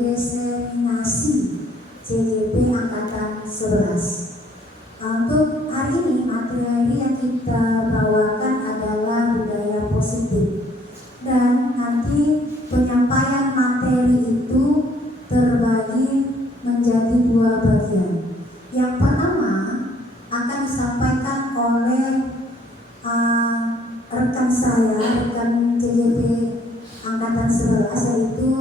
Geseminasi CGP Angkatan 11. Untuk hari ini materi yang kita bawakan adalah budaya positif, dan nanti penyampaian materi itu terbagi menjadi dua bagian. Yang pertama akan disampaikan oleh rekan saya, rekan CGP Angkatan 11, yaitu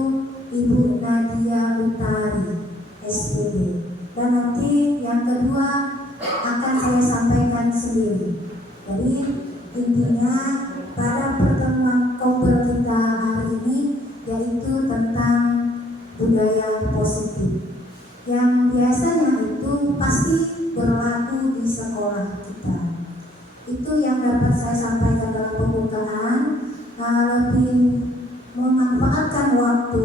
Ibu Nadia Utari, SPD. Dan nanti yang kedua akan saya sampaikan sendiri. Jadi intinya pada pertemuan kopel kita hari ini yaitu tentang budaya positif yang biasanya itu pasti berlaku di sekolah kita. Itu yang dapat saya sampaikan dalam pembukaan. Lebih memanfaatkan waktu,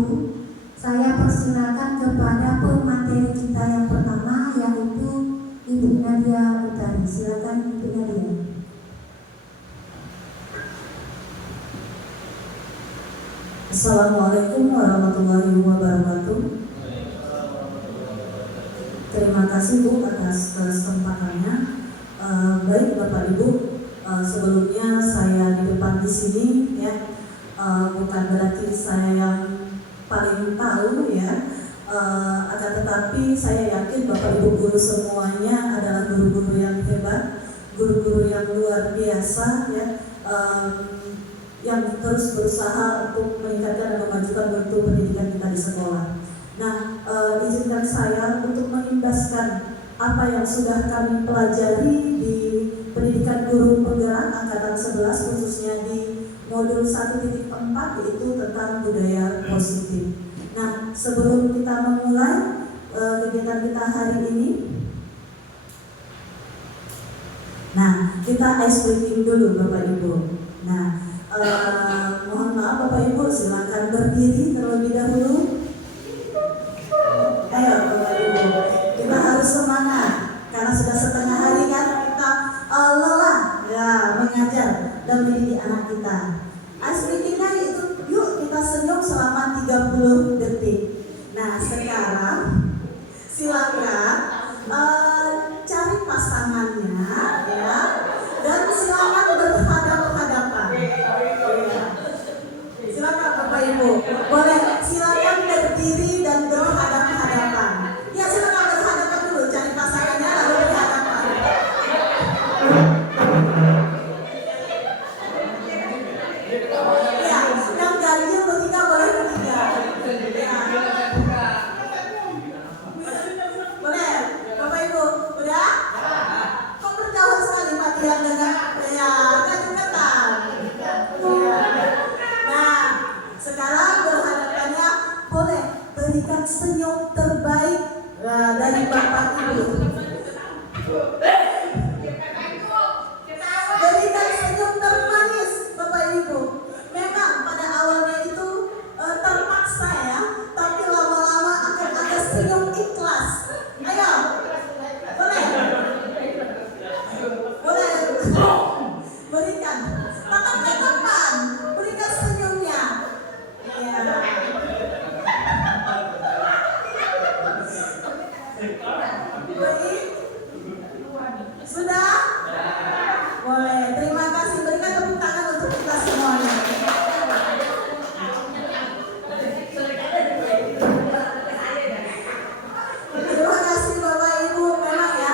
saya persilakan kepada pemateri kita yang pertama, yaitu Ibu Nadia Utari. Silakan Ibu Nadia. Assalamualaikum warahmatullahi wabarakatuh. Terima kasih Bu atas kesempatannya. Baik Bapak Ibu, sebelumnya saya di depan di sini ya, bukan berarti saya yang paling tahu ya, akan tetapi saya yakin Bapak Ibu guru semuanya adalah guru-guru yang hebat, guru-guru yang luar biasa ya, yang terus berusaha untuk meningkatkan dan memajukan mutu pendidikan kita di sekolah. Nah, izinkan saya untuk mengimbaskan apa yang sudah kami pelajari di pendidikan guru penggerak Angkatan 11, khususnya di modul 1.4, yaitu tentang budaya positif. Nah, sebelum kita memulai kegiatan kita hari ini, nah kita ice breaking dulu Bapak Ibu. Nah, mohon maaf Bapak Ibu, silakan berdiri terlebih dahulu. Ayo Bapak Ibu, kita harus semangat karena sudah setengah hari kan kita lelah ya mengajar dan mendidik anak kita. Ice breaking-nya itu yuk kita senyum selama 30 detik. Nah sekarang silakan cari pasangannya ya, dan silakan berhadapan-hadapan. Silakan Bapak Ibu, boleh silakan berdiri dan berhadapan-hadapan. Ya silakan berhadapan dulu, cari pasangannya lalu berhadapan. Ya, yang ganjil bertiga boleh bertiga. Ya. Boleh, Bapak Ibu, udah? Kok berjauh sekali Pak Tian dengan ya, dekat-dekatan. Ya. Nah, sekarang berhadapannya boleh berikan senyum terbaik dari Bapak Ibu. Berikan senyum termanis Bapak Ibu. Memang pada awalnya itu terpaksa ya, tapi lama-lama akan ada senyum ikhlas. Ayo, boleh? Boleh. Berikan. Tatapnya kapan? Berikan senyumnya. Ya. Baik. Sudah? Boleh. Terima kasih. Berikan tepuk tangan untuk kita semuanya. Terima kasih Bapak Ibu. Memang ya,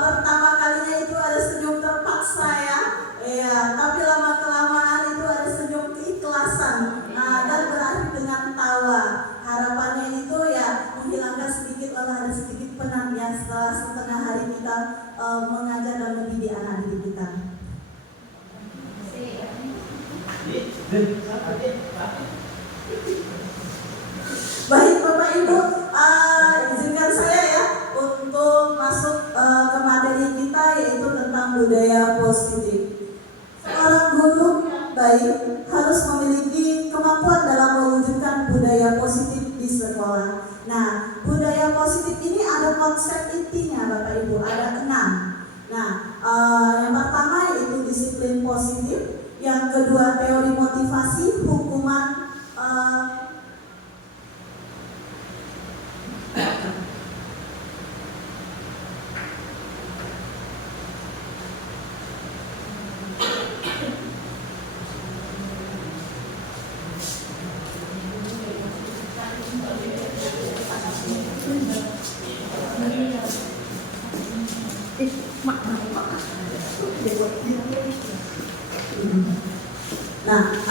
pertama kalinya itu ada senyum terpaksa ya. Iya, tapi lama kelamaan itu ada senyum keikhlasan dan berakhir dengan tawa. Harapannya itu ya menghilangkan sedikit lelah dan sedikit penat ya setelah setengah hari kita mengajar dan mendidik anak didik kita. Baik Bapak Ibu, izinkan saya ya untuk masuk ke materi kita, yaitu tentang budaya positif. Seorang guru baik harus memiliki kemampuan dalam mewujudkan budaya positif di sekolah. Nah, budaya positif ini ada konsep intinya Bapak Ibu, ada 6. Nah, yang pertama yaitu disiplin positif, yang kedua teori motivasi, hukuman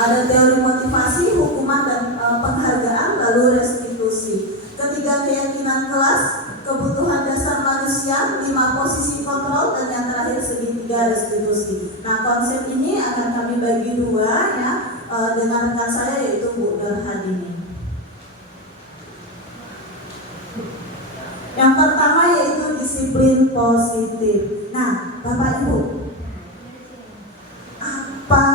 Ada teori motivasi, hukuman dan penghargaan, lalu restitusi. Ketiga, keyakinan kelas, kebutuhan dasar manusia, 5 posisi kontrol, dan yang terakhir segitiga restitusi. Nah, konsep ini akan kami bagi dua ya dengan rekan saya yaitu Bu Gerhardini. Yang pertama yaitu disiplin positif. Nah, Bapak Ibu, apa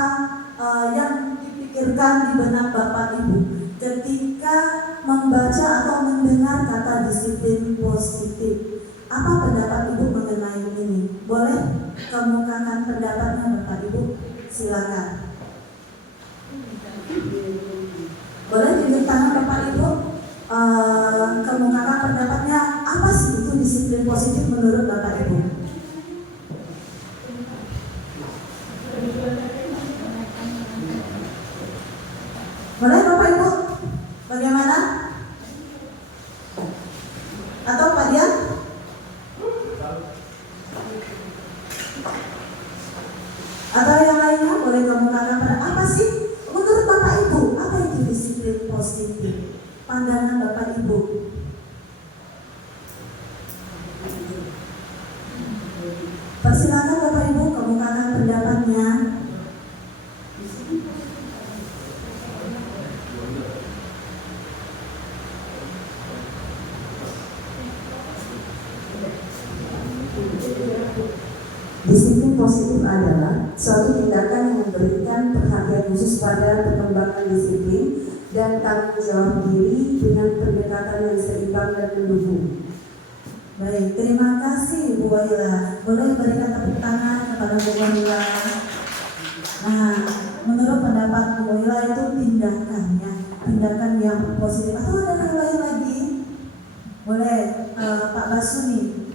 yang dipikirkan di benak Bapak Ibu ketika membaca atau mendengar kata disiplin positif? Apa pendapat Ibu mengenai ini? Boleh kemukakan pendapatnya Bapak Ibu? Silakan. Boleh tunjuk tangan Bapak Ibu? Kemukakan pendapatnya, apa sih itu disiplin positif menurut Bapak Ibu? Boleh Bapak Ibu? Bagaimana? Atau Pak Dian? Atau yang lainnya boleh kemukakan pada apa sih? Menurut Bapak Ibu, apa itu disiplin positif? Pandangan Bapak Ibu. Persilakan Bapak Ibu kemukakan pendapatnya. Disiplin positif adalah suatu tindakan yang memberikan perhatian khusus pada perkembangan disiplin dan tanggung jawab diri dengan pendekatan yang seimbang dan mendukung. Baik, terima kasih Bu Waila. Boleh berikan tepuk tangan kepada Bu Waila. Nah, menurut pendapat Bu Waila itu tindakan yang positif. Atau ada yang lain lagi? Boleh, Pak Basuni.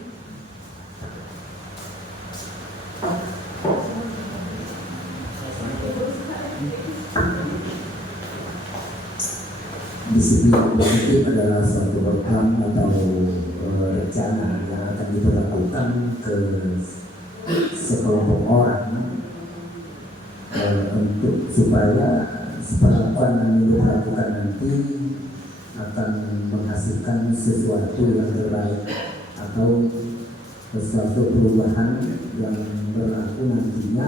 Disiplin positif adalah suatu program atau rencana yang akan diberlakukan ke sekelompok orang untuk supaya perlakuan yang dilakukan nanti akan menghasilkan sesuatu yang terbaik atau sesuatu perubahan yang berlaku nantinya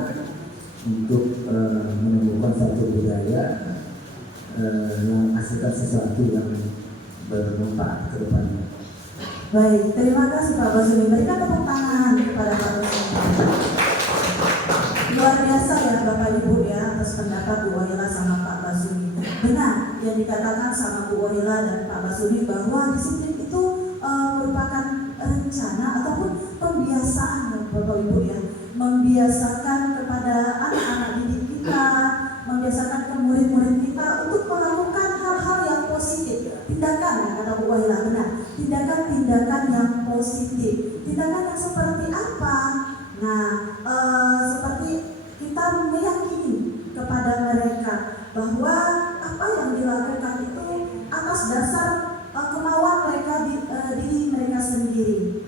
untuk menemukan satu budaya yang menghasilkan sesuatu yang bermanfaat ke depannya. Baik, terima kasih Pak Basuni. Berikan tepuk tangan kepada Pak Basuni. Luar biasa ya Bapak Ibu ya atas pendapat Bu Waila sama Pak Basuni. Benar yang dikatakan sama Bu Waila dan Pak Basuni bahwa disiplin itu merupakan rencana ataupun pembiasaan ya Bapak Ibu ya. Membiasakan kepada anak-anak didik kita, membiasakan ke murid-murid kita untuk melakukan hal-hal yang positif. Tindakan ya kata Bu Waila, benar. Tindakan-tindakan yang positif. Tindakan yang seperti apa? Nah, seperti kita meyakini kepada mereka bahwa apa yang dilakukan itu atas dasar kemauan mereka diri mereka sendiri.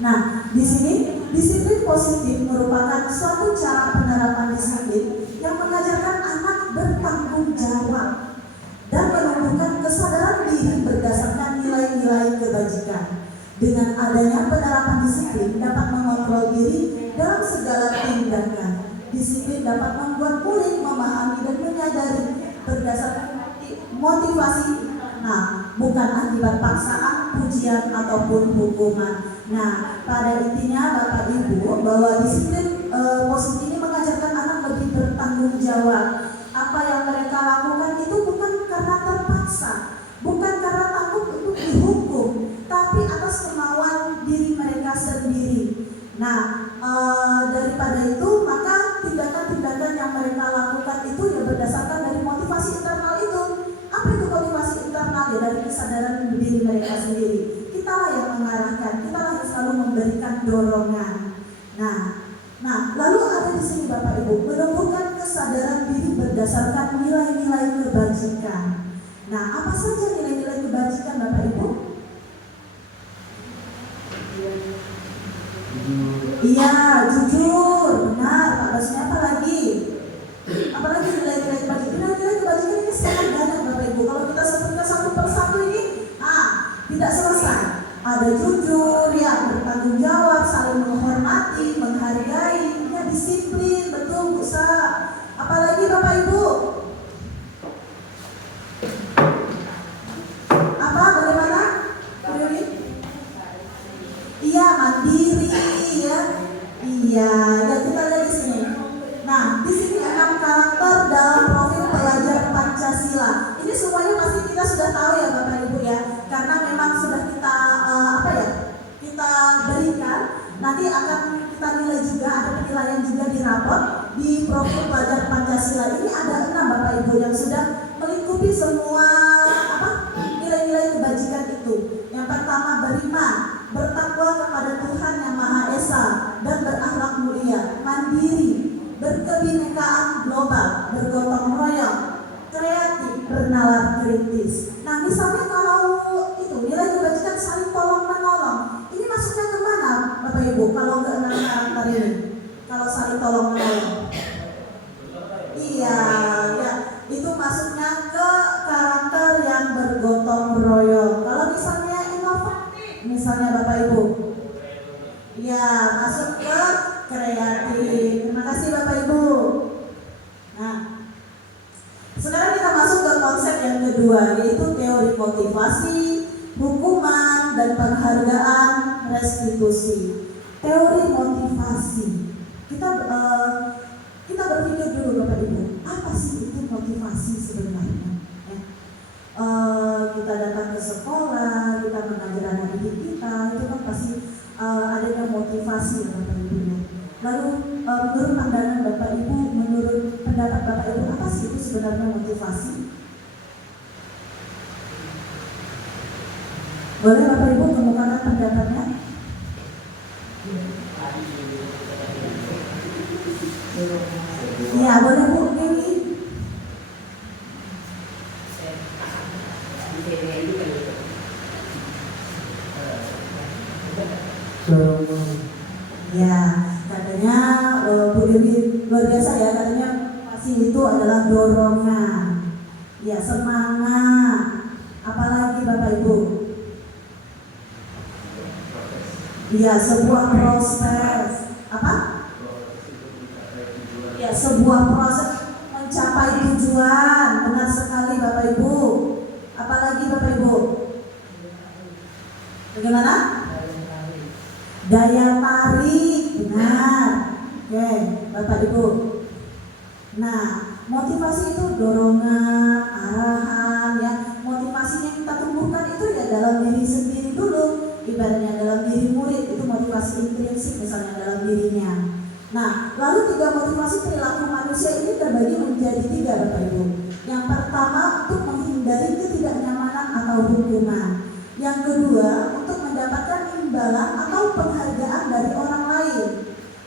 Nah, di sini disiplin positif merupakan suatu cara penerapan disiplin yang mengajarkan anak bertanggung jawab dan menumbuhkan kesadaran diri berdasarkan nilai-nilai kebajikan. Dengan adanya penerapan disiplin dapat mengontrol diri dalam segala tindakan. Disiplin dapat membuat murid memahami dan menyadari berdasarkan motivasi. Nah, bukan akibat paksaan, pujian ataupun hukuman. Nah, pada intinya Bapak Ibu bahwa disiplin positif ini mengajarkan anak lebih bertanggung jawab. Apa yang mereka lakukan itu bukan karena terpaksa, bukan karena takut untuk dihukum, tapi atas kemauan diri mereka sendiri. Nah, daripada itu maka tindakan-tindakan yang mereka lakukan itu ya berdasarkan dari motivasi internal itu. Apa itu motivasi internal? Ya dari kesadaran diri mereka sendiri. Kitalah yang mengarahkan, kitalah yang selalu memberikan dorongan. Nah, lalu ada di sini Bapak Ibu menumbuhkan kesadaran diri berdasarkan nilai-nilai kebajikan. Nah, apa saja nilai-nilai kebajikan Bapak Ibu? Iya, jujur, benar. Pak Basmi, apa lagi? Apa lagi jujur, ya bertanggung jawab, saling menghormati, menghargai, ya disiplin, betul Bu Sa. Apalagi Bapak Ibu? Apa? Bagaimana? Bu Dewi? Iya, mandiri, ya. Iya, ya kita lihat di sini. Nah, di sini 6 karakter dalam profil pelajar Pancasila. Ini semuanya pasti kita sudah tahu ya Bapak Ibu ya, karena memang sudah kita kita berikan. Nanti akan kita nilai juga, ada penilaian juga di rapor di profil pelajar Pancasila. Ini ada 6 Bapak Ibu yang sudah melingkupi semua nilai-nilai kebajikan itu. Yang pertama, beriman, bertakwa kepada Tuhan Yang Maha Esa dan berakhlak mulia, mandiri, berkebinekaan global, bergotong royong, kreatif, bernalar kritis. Nah, misalnya kalau itu nilai kebajikan saling tolong menolong, ini masuknya ke mana Bapak Ibu? Kalau ke 6 karakter ini, kalau saling tolong menolong, iya, ya, itu masuknya ke karakter yang bergotong royong. Kalau misalnya inovatif, misalnya Bapak Ibu, ya masuk ke kreatif. Terima kasih Bapak Ibu. Nah, sekarang kita masuk ke konsep yang kedua, yaitu teori motivasi, hukuman, dan penghargaan restitusi. Teori motivasi. Kita berpikir dulu Bapak Ibu, apa sih itu motivasi sebenarnya? Kita datang ke sekolah, kita mengajar anak didik kita, itu kan pasti adanya motivasi ya Bapak Ibu. Lalu menurut pandangan Bapak Ibu, menurut pendapat Bapak Ibu, apa sih itu sebenarnya motivasi? Boleh Bapak Ibu kemukakan pendapatnya? Iya, boleh Bu Dewi. Ya, katanya Bu Dewi luar biasa ya, katanya motivasi itu adalah dorongan, ya semangat. Apalagi Bapak Ibu? Ya, sebuah proses. Apa? Ya, sebuah proses mencapai tujuan. Benar sekali Bapak Ibu. Apalagi Bapak Ibu? Bagaimana? Daya tarik, benar. Oke, Bapak Ibu. Nah, motivasi itu dorongan, arahan, ya. Motivasinya kita tumbuhkan itu ya dalam diri sendiri dulu. Ibaratnya dalam diri murid itu motivasi intrinsik misalnya dalam dirinya. Nah, lalu 3 motivasi perilaku manusia ini terbagi menjadi 3 Bapak Ibu. Yang pertama untuk menghindari ketidaknyamanan atau hukuman. Yang kedua untuk mendapatkan imbalan atau penghargaan dari orang lain.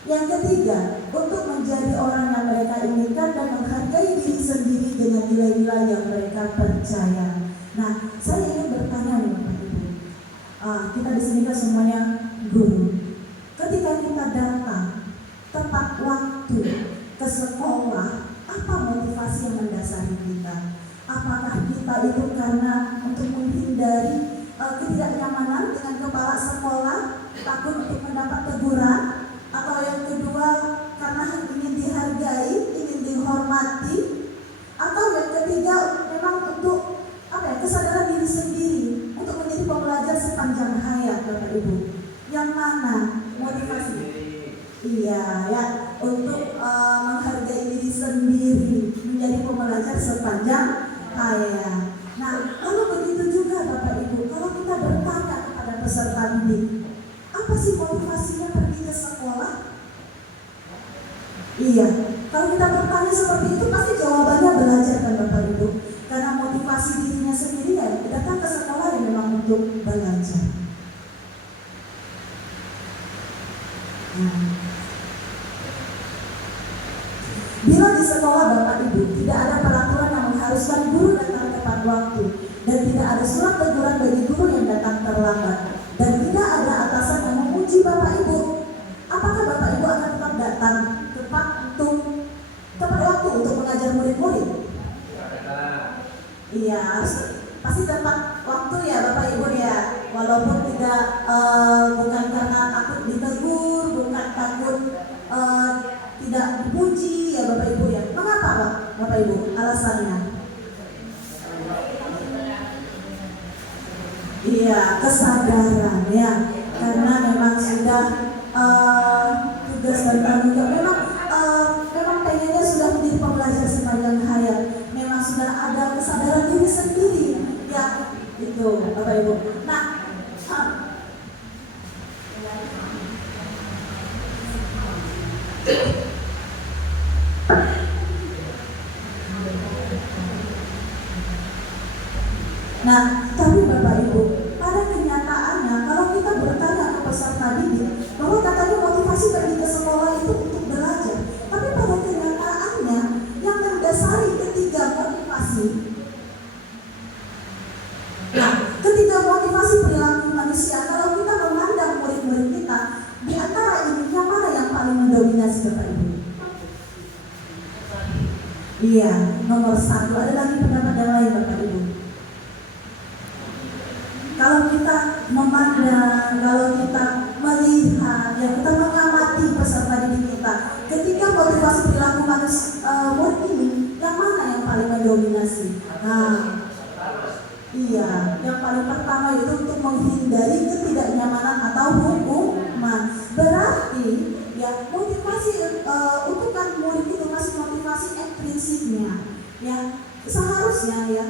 Yang ketiga untuk menjadi orang yang mereka inginkan dan menghargai diri sendiri dengan nilai-nilai yang mereka percaya. Nah, saya ingin bertanya nih Bapak Ibu. Kita di sini kan semuanya guru. Ketika kita datang tepat waktu ke sekolah, apa motivasi yang mendasari kita? Apakah kita itu karena untuk menghindari ketidaknyamanan dengan kepala sekolah, takut untuk mendapat teguran, atau yang kedua karena ingin dihargai, ingin dihormati, atau yang ketiga memang untuk kesadaran diri sendiri untuk menjadi pembelajar sepanjang hayat Bapak Ibu? Yang mana motivasi? Iya ya, untuk menghargai diri sendiri, menjadi pembelajar sepanjang hayat. Nah, lalu begitu juga Bapak Ibu, kalau kita bertanya kepada peserta didik, apa sih motivasinya pergi ke sekolah? Iya, kalau kita bertanya seperti itu pasti jawabannya belajar kan Bapak Ibu. Karena motivasi dirinya sendiri ya datang ke sekolah yang memang untuk belajar. Bila di sekolah Bapak Ibu tidak ada peraturan yang mengharuskan guru datang tepat waktu, dan tidak ada surat teguran bagi guru yang datang terlambat, dan tidak ada atasan yang memuji Bapak Ibu, apakah Bapak Ibu akan tetap datang tepat waktu untuk mengajar murid-murid? Iya, pasti tepat waktu ya Bapak Ibu ya. walaupun tidak bukan karena takut ditegur, bukan takut tidak dipuji ya Bapak Ibu ya. Mengapa Bapak Ibu? Alasannya? Iya, kesadaran ya, karena memang sudah tugas dan tanggung jawab. Memang pengennya sudah menjadi pembelajar sepanjang hayat. Memang sudah ada kesadaran diri sendiri ya, itu Bapak Ibu. Nah, tapi Bapak Ibu, pada kenyataannya kalau kita bertanya ke peserta didik bahwa katanya motivasi bagi ke sekolah itu untuk belajar, tapi pada kenyataannya yang mendasari ketiga motivasi. Nah, ketiga motivasi perilaku manusia, kalau kita memandang murid-murid kita, di antara ini yang mana yang paling mendominasi Bapak Ibu? Iya, nomor 1. Ada lagi pendapat yang lain Bapak Ibu? Kalau kita memandang, kalau kita melihat, ya kita mengamati peserta didik kita, ketika motivasi perilaku murid ini, yang mana yang paling mendominasi? Nah, iya, yang paling pertama itu untuk menghindari ketidaknyamanan atau hukuman. Berarti, ya motivasi untuk kan murid itu masih motivasi intrinsipnya, ya. Seharusnya ya,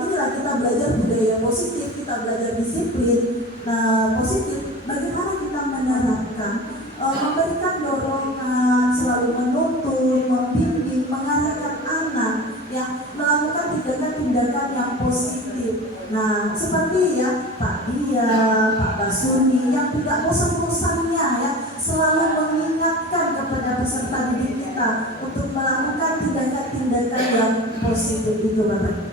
inilah kita belajar budaya positif, kita belajar disiplin positif. Bagaimana kita menerapkan, memberikan dorongan, selalu menuntun, membimbing, mengarahkan anak yang melakukan tindakan-tindakan yang positif. Nah, seperti ya Pak Dia, Pak Basuni yang tidak bosan-bosannya ya selalu mengingatkan kepada peserta didik kita untuk melakukan tindakan-tindakan yang positif itu Bapak.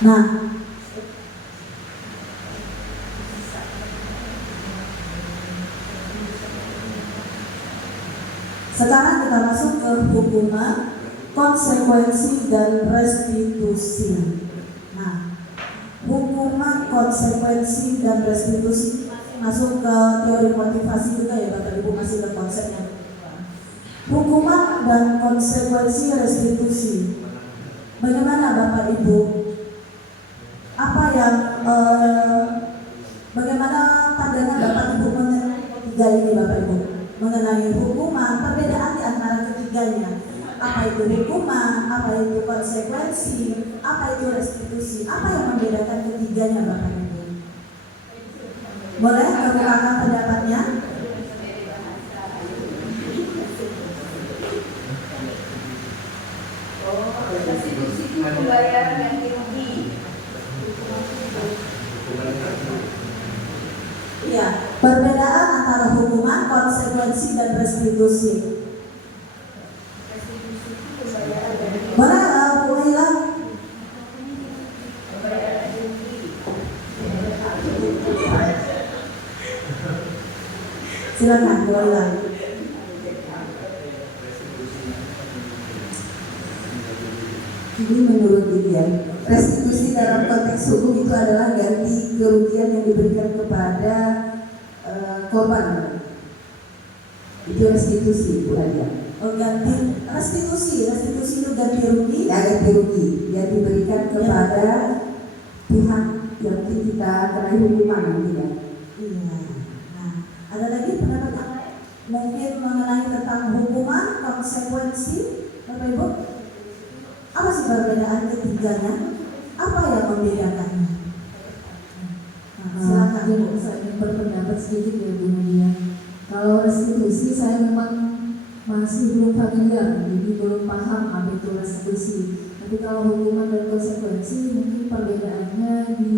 Nah, sekarang kita masuk ke hukuman, konsekuensi, dan restitusi. Nah, hukuman, konsekuensi, dan restitusi masuk ke teori motivasi juga ya Bapak Ibu, masih ke konsepnya. Hukuman dan konsekuensi restitusi. Bagaimana Bapak Ibu? Apa yang bagaimana pandangan Bapak Ibu mengenai ketiga ini Bapak Ibu? Mengenai hukuman, perbedaan di antara ketiganya. Apa itu hukuman, apa itu konsekuensi, apa itu restitusi, apa yang membedakan ketiganya Bapak Ibu? Boleh kemukakan pendapatnya? Restitusi itu pembayaran yang rugi. Iya, perbedaan antara hukuman, konsekuensi, dan restitusi. Restitusi itu pembayaran yang rugi. Boleh Bu Ila? Pembayaran yang rugi. Silakan Bu Ila. Ini menurut Lilian, restitusi dalam konteks hukum itu adalah ganti kerugian yang diberikan kepada korban. Itu restitusi, Bu Nadia. Oh, ganti restitusi itu ganti rugi. Ya, ganti rugi yang diberikan kepada pihak yang mungkin kita kena hukuman nanti ya. Iya. Nah, ada lagi pendapat yang lain? Mungkin mengenai tentang hukuman, konsekuensi, Bapak Ibu? Apa sih perbedaan ketiganya? Apa yang membedakannya? Nah, silakan Bu. Saya ingin berpendapat sedikit ya Bu Nadia. Kalau restitusi saya memang masih belum familiar, jadi belum paham apa itu restitusi. Tapi kalau hukuman dan konsekuensi mungkin perbedaannya di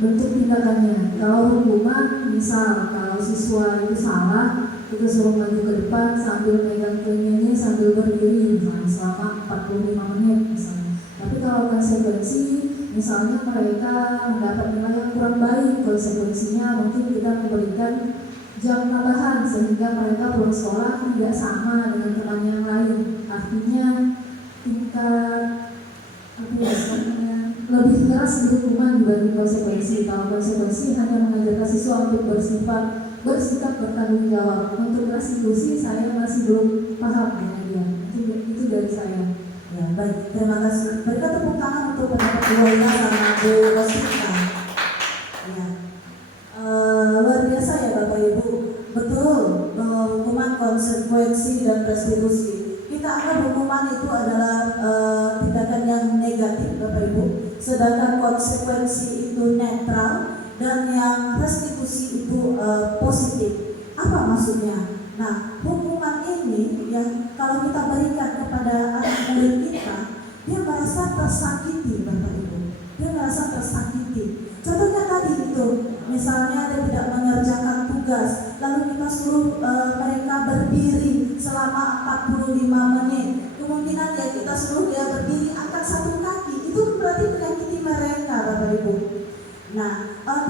bentuk tindakannya. Kalau hukuman, misal kalau siswa itu salah, kita suruh maju ke depan sambil megang penyanyi sambil berdiri misalnya selama 45 menit misalnya. Tapi kalau konsekuensi, misalnya mereka mendapat nilai yang kurang kurang baik. Konsekuensinya mungkin kita memberikan jam tambahan sehingga mereka pulang sekolah tidak sama dengan teman yang lain. Artinya tingkat lebih keras hukuman dibanding konsekuensi. Kalau konsekuensi hanya mengajarkan siswa untuk bersikap bertanggung jawab. Untuk restitusi saya masih belum paham dengan dia. Itu dari saya. Ya, baik. Terima kasih. Berikan tepuk tangan untuk pendapat Bu Waila sama Bu Rosita. Ya. Luar biasa ya Bapak Ibu. Betul, bahwa hukuman, konsekuensi, dan restitusi. Kita anggap hukuman itu adalah tindakan yang negatif Bapak Ibu. Sedangkan konsekuensi itu netral dan yang restitusi itu positif. Apa maksudnya? Nah, hukuman ini yang kalau kita berikan kepada anak murid kita, dia merasa tersakiti Bapak Ibu. Dia merasa tersakiti. Contohnya tadi itu, misalnya dia tidak mengerjakan tugas, lalu kita suruh mereka berdiri selama 45 menit. Kemungkinan ya kita suruh dia berdiri angkat satu kaki, itu berarti menyakiti mereka Bapak Ibu. Nah,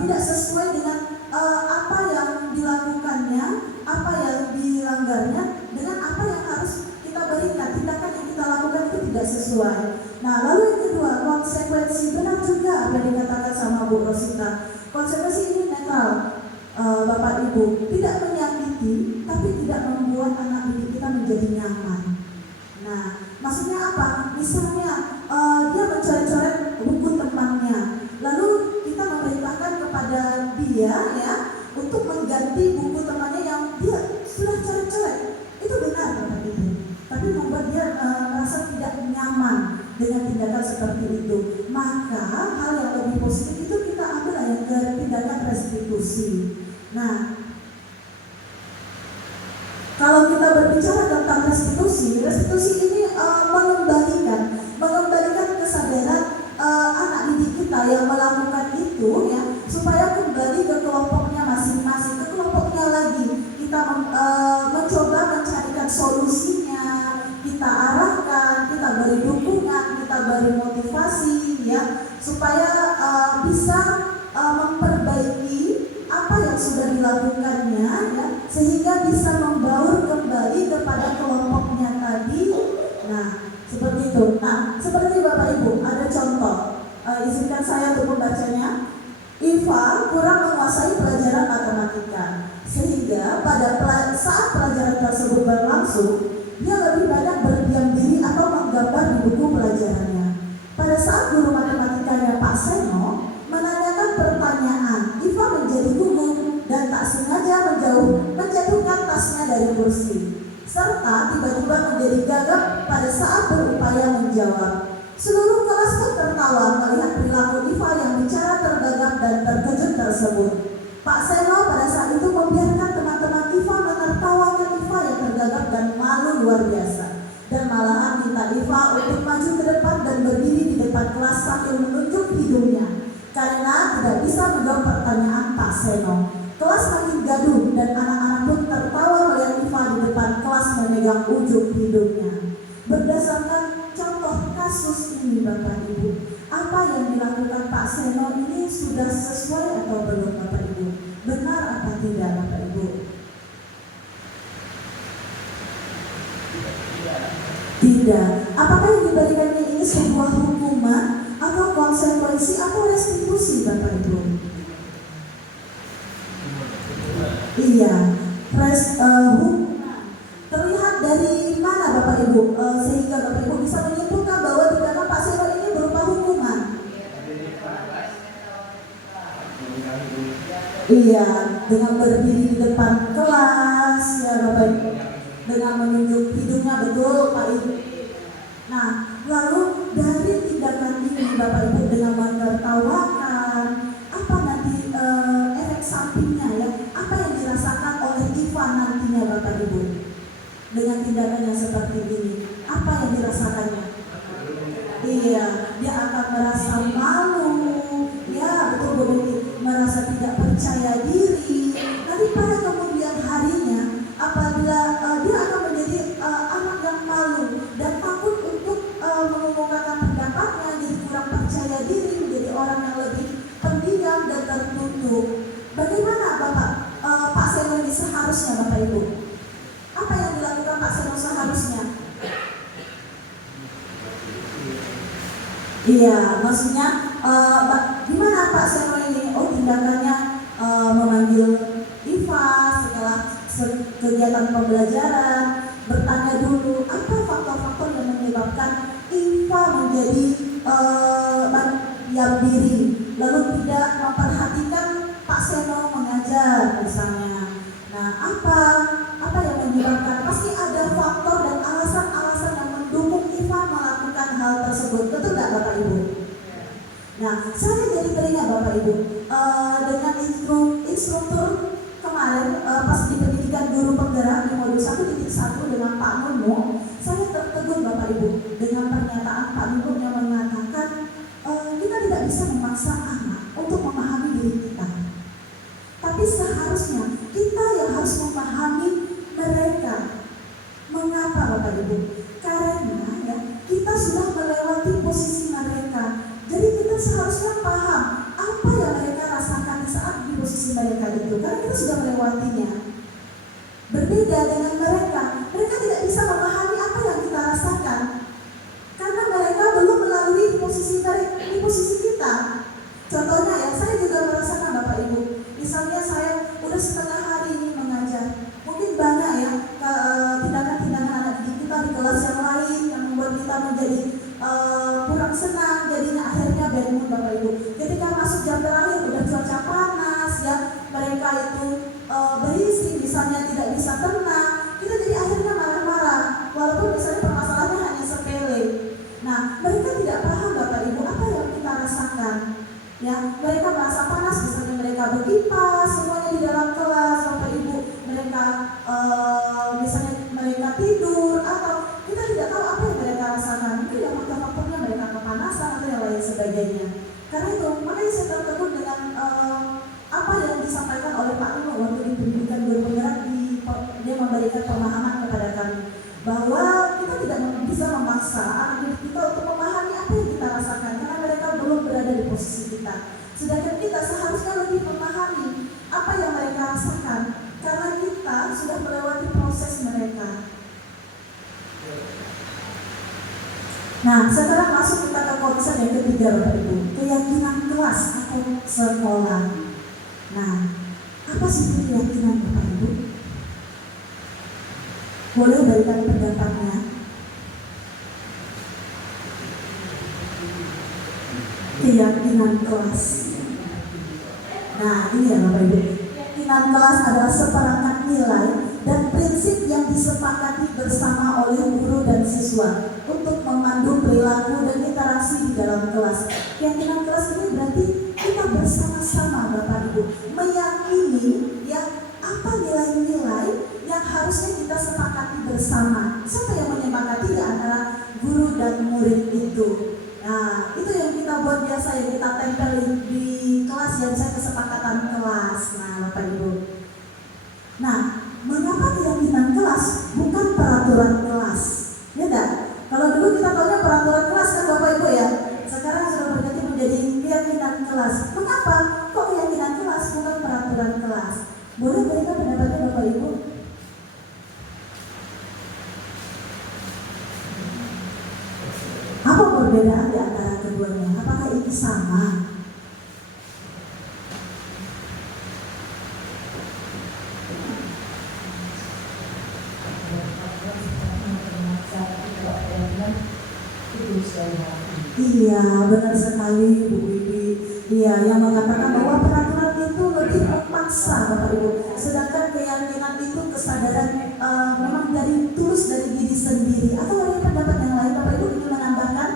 tidak sesuai dengan apa yang dilakukannya, apa yang dilanggarnya, dengan apa yang harus kita berikan. Tindakan yang kita lakukan itu tidak sesuai. Nah, lalu yang kedua, konsekuensi. Benar juga apa yang dikatakan sama Bu Rosita. Konsekuensi ini netral, Bapak Ibu, tidak menyakiti, tapi tidak membuat anak didik kita menjadi nyaman. Nah, maksudnya apa? Misalnya dia mencoret-coret buku temannya, lalu kita memerintahkan kepada dia ya untuk mengganti buku temannya yang dia sudah coret-coret. Itu benar Bapak Ibu, tapi membuat dia merasa tidak nyaman dengan tindakan seperti itu. Maka hal yang lebih positif itu kita ambil yang ke tindakan restitusi. Nah, kalau kita berbicara tentang restitusi ini mengembalikan kesadaran anak didik kita yang melakukan itu ya, supaya kembali ke kelompoknya masing-masing, ke kelompoknya lagi. Kita mencoba mencarikan solusinya, kita arahkan, kita beri dukungan, kita beri motivasi ya, supaya bisa memperbaiki apa yang sudah dilakukannya ya, sehingga bisa membaur kembali kepada kelompoknya tadi. Nah, seperti itu. Nah, seperti Bapak Ibu, ada contoh. Izinkan saya untuk membacanya. Iva kurang menguasai pelajaran matematika, sehingga pada saat pelajaran tersebut berlangsung, dia lebih banyak berdiam diri atau menggambar di buku pelajarannya. Pada saat guru matematikanya Pak Seno menanyakan pertanyaan, Iva menjadi gugup dan tak sengaja menjatuhkan tasnya dari kursi, serta tiba-tiba menjadi gagap pada saat berupaya menjawab. Seluruh kelas pun tertawa melihat perilaku Iva yang bicara tergagap dan terkejut tersebut. Pak Seno pada saat itu membiarkan teman-teman Iva menertawakan Iva yang tergagap dan malu luar biasa, dan malahan minta Iva untuk maju ke depan dan berdiri di depan kelas sambil menunjuk hidungnya karena tidak bisa menjawab pertanyaan Pak Seno. Kelas makin gaduh dan anak-anak pun tertawa melihat Iva di depan kelas memegang ujung hidungnya. Berdasarkan contoh kasus ini Bapak Ibu, apa yang dilakukan Pak Seno ini sudah sesuai atau belum Bapak Ibu? Benar apa tidak Bapak Ibu? Tidak. Apakah yang diberikannya ini sebuah hukuman atau konsekuensi atau restitusi Bapak Ibu? Iya. Hukuman. Terlihat dari mana Bapak Ibu? Sehingga Bapak Ibu bisa menyimpulkan bahwa tindakan Pak Seno ini berupa hukuman. Iya, dengan berdiri di depan kelas ya Bapak Ibu, dengan menunjuk hidungnya, betul Pak Ibu. Nah, lalu dari tindakan ini Bapak Ibu dengan menertawakan, apa nanti efek sampingnya ya? Apa yang dirasakan oleh Iva nantinya Bapak Ibu dengan tindakan yang seperti ini? Apa yang dirasakannya? Iya, dia akan merasa malu, ya betul Bu Betty, merasa tidak percaya diri. Nanti pada kemudian harinya, apabila dia akan menjadi anak yang malu dan takut untuk mengungkapkan pendapatnya, jadi kurang percaya diri, menjadi orang yang lebih pendiam dan tertutup itu. Bagaimana Pak Seno ini seharusnya Bapak Ibu? Apa yang dilakukan Pak Seno seharusnya? Iya, maksudnya gimana Pak Seno ini? Oh, tindakannya memanggil IFA setelah kegiatan pembelajaran, bertanya dulu apa faktor-faktor yang menyebabkan IFA menjadi diam diri, lalu tidak memperhatikan Pak Seno mengajar misalnya. Nah, apa yang menyebabkan? Pasti ada faktor dan alasan-alasan yang mendukung IFA melakukan hal tersebut. Betul nggak Bapak Ibu? Nah, saya jadi teringat Bapak Ibu dengan instruktur kemarin pas di pendidikan guru penggerak di modul 1.1 dengan Pak Nuno, saya tertegun Bapak Ibu dengan pernyataan Pak Nuno yang mengatakan kita tidak bisa memaksa anak untuk memahami diri kita, tapi seharusnya kita yang harus memahami mereka. Mengapa Bapak Ibu? Karena ya kita sudah melewati posisi mereka. Jadi kita seharusnya paham apa yang mereka rasakan saat di posisi mereka itu, karena kita sudah melewatinya. Berbeda dengan mereka tidak bisa memahami apa yang kita rasakan, karena mereka belum melalui posisi kita. Contohnya ya, saya juga merasakan Bapak Ibu. Misalnya saya udah setengah hari ini mengajar, mungkin banyak ya tindakan-tindakan anak didik kita di kelas yang lain yang membuat kita menjadi kurang senang, jadinya akhirnya bad mood Bapak Ibu. Ketika masuk jam terakhir udah cuaca panas ya, mereka itu berisik misalnya, tidak bisa tenang, kita jadi akhirnya marah-marah walaupun misalnya permasalahannya hanya sepele. Nah, mereka tidak paham Bapak Ibu apa yang kita rasakan ya. Mereka merasa panas, misalnya mereka berkipas semuanya di dalam kelas Bapak Ibu, mereka misalnya mereka tidur, atau kita tidak tahu apa yang mereka rasakan. Mungkin yang faktor-faktornya mereka kepanasan atau yang lain sebagainya. Karena itu makanya saya tertegun dengan apa yang disampaikan oleh Pak Nuno waktu di pendidikan guru penggerak. Dia memberikan pemahaman kepada kami bahwa kita tidak bisa memaksa anak didik kita untuk memahami apa yang kita rasakan, karena mereka belum berada di posisi kita. Sedangkan kita seharusnya lebih memahami apa yang mereka rasakan, karena kita sudah melewati proses mereka. Nah, sekarang masuk kita ke konsep yang ketiga Bapak Ibu, keyakinan kelas atau sekolah. Nah, apa sih itu keyakinan Bapak Ibu? Boleh berikan pendapatnya. Keyakinan kelas. Nah, ini ya Bapak Ibu. Keyakinan kelas adalah seperangkat nilai dan prinsip yang disepakati bersama oleh guru dan siswa untuk memandu perilaku dan interaksi di dalam kelas. Keyakinan kelas ini berarti kita bersama-sama Bapak Ibu meyakini ya apa nilai-nilai yang harusnya kita sepakati bersama. Siapa yang menyepakati di antara guru dan murid itu? Nah, itu yang kita buat biasa, yang kita tempel di kelas, yang saya kesepakatan kelas. Nah, Bapak Ibu. Nah, mengapa keyakinan kelas bukan peraturan kelas? Ya enggak? Kalau dulu kita tahunya peraturan kelas kan Bapak Ibu ya. Sekarang sudah berganti menjadi keyakinan kelas. Mengapa kok keyakinan kelas bukan peraturan kelas? Boleh berikan pendapatnya Bapak Ibu? Apa perbedaan di antara keduanya? Apakah ini sama? Iya, benar sekali Bu Bibi. Iya, yang mengatakan bahwa peraturan itu lebih memaksa Bapak Ibu. Sedangkan keyakinan itu kesadaran memang dari tulus dari diri sendiri. Atau ada pendapat yang lain Bapak Ibu ingin menambahkan?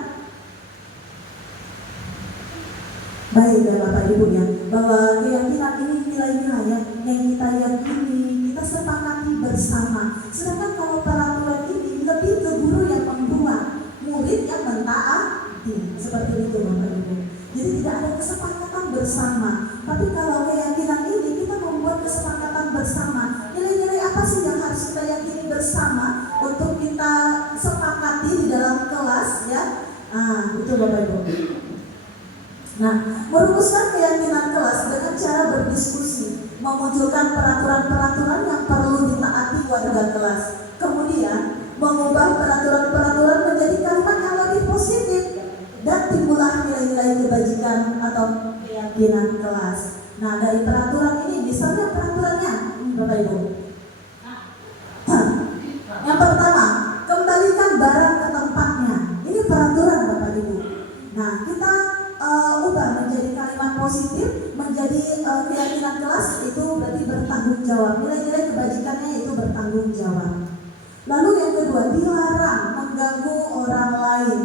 Baik ya Bapak Ibu ya, bahwa keyakinan ini nilai-nilai yang kita yakini, kita sepakati bersama. Sedangkan kalau peraturan ini lebih ke guru yang membuat, murid yang mentaati, seperti itu Bapak Ibu. Jadi tidak ada kesepakatan bersama. Tapi kalau keyakinan ini kita membuat kesepakatan bersama. Nilai-nilai apa sih yang harus kita yakini bersama untuk kita sepakati di dalam kelas ya? Itu Bapak Ibu. Nah, merumuskan keyakinan kelas dengan cara memunculkan peraturan-peraturan yang perlu ditaati warga kelas. Kemudian mengubah peraturan-peraturan menjadi kalimat yang lebih positif dan timbullah nilai-nilai kebajikan atau keyakinan kelas. Nah, dari peraturan ini misalnya peraturannya, Bapak Ibu. Yang pertama, kembalikan barang ke tempatnya. Ini peraturan Bapak Ibu. Nah, kita ubah menjadi kalimat positif, menjadi keyakinan kelas, itu berarti bertanggung jawab. Nilai-nilai kebajikannya itu bertanggung jawab. Lalu yang kedua, dilarang mengganggu orang lain.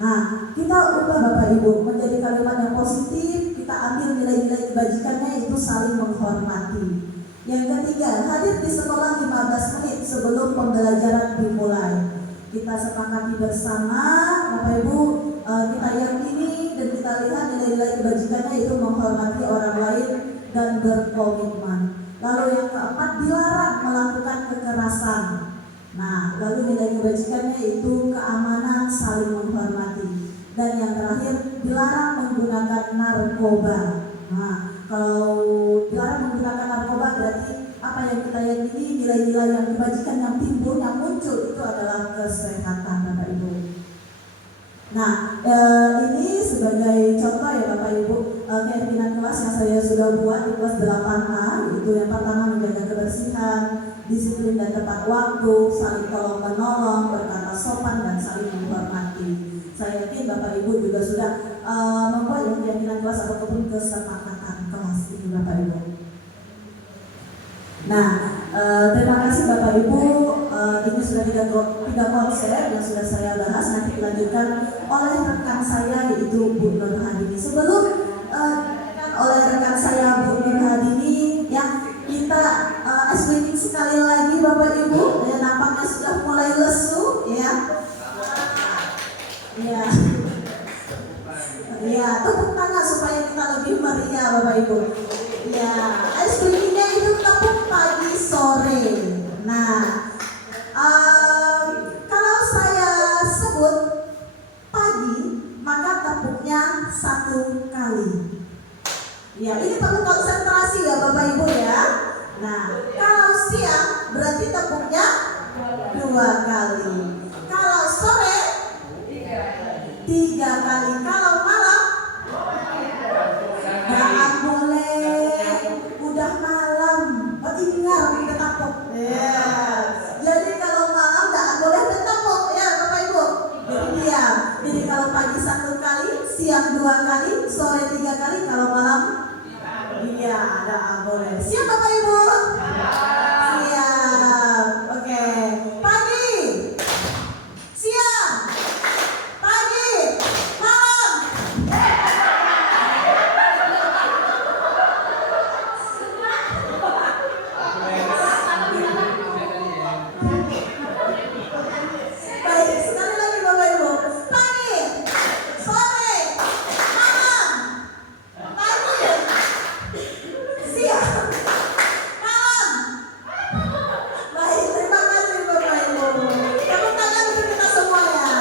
Nah, kita ubah Bapak Ibu menjadi kalimat yang positif, kita ambil nilai-nilai kebajikannya itu saling menghormati. Yang ketiga, hadir di sekolah 15 menit sebelum pembelajaran dimulai. Kita sepakati bersama, Bapak Ibu, kita yakini dan kita lihat nilai-nilai kebajikannya itu menghormati orang lain dan berkomitmen. Lalu yang keempat, dilarang melakukan kekerasan. Nah, lalu nilai kebajikannya itu keamanan, saling menghormati. Dan yang terakhir, dilarang menggunakan narkoba. Nah, kalau dilarang menggunakan narkoba berarti apa yang kita yakini, nilai-nilai yang kebajikan yang timbul, yang muncul itu adalah kesehatan Bapak Ibu. Nah, ini sebagai contoh ya Bapak Ibu, keyakinan kelas yang saya sudah buat di kelas 8A, itu yang pertama menjaga kebersihan, disiplin dan tepat waktu, saling tolong menolong, berkata sopan dan saling menghormati. Saya yakin Bapak Ibu juga sudah membuat yang keyakinan kelas ataupun kesepakatan kelas ini Bapak Ibu. Nah, terima kasih Bapak Ibu. Ini sudah tiga konsep yang sudah saya bahas. Nanti dilanjutkan oleh rekan saya yaitu Bu Nur Hadini. Sebelum oleh rekan saya Bu Nur Hadini, yang kita explaining sekali lagi Bapak Ibu, ya nampaknya sudah mulai lesu, ya. Ya, ya, tepuk tangan supaya kita lebih meriah Bapak Ibu. Ya, explainingnya itu tepuk pagi sore. Nah, kalau saya sebut pagi, maka tepuknya 1 kali. Ya, ini perlu konsentrasi ya Bapak Ibu ya. Nah, kalau siang berarti tepuknya 2 kali. Kalau sore 3 kali. Kalau malam nggak boleh. Udah malam, ingat bertepuk. Ya. Jadi kalau malam nggak boleh bertepuk ya Bapak Ibu. Jadi kalau pagi 1 kali, siang 2 kali, sore 3 kali, kalau malam iya nggak boleh. Siap Bapak Ibu? Siap. Oke. Pagi, siang, pagi, malam. Baik, sekali lagi Bapak Ibu. Pagi, sore, malam. Pagi, siang, malam. Baik, terima kasih Bapak Ibu. Tepuk tangan untuk kita semua ya.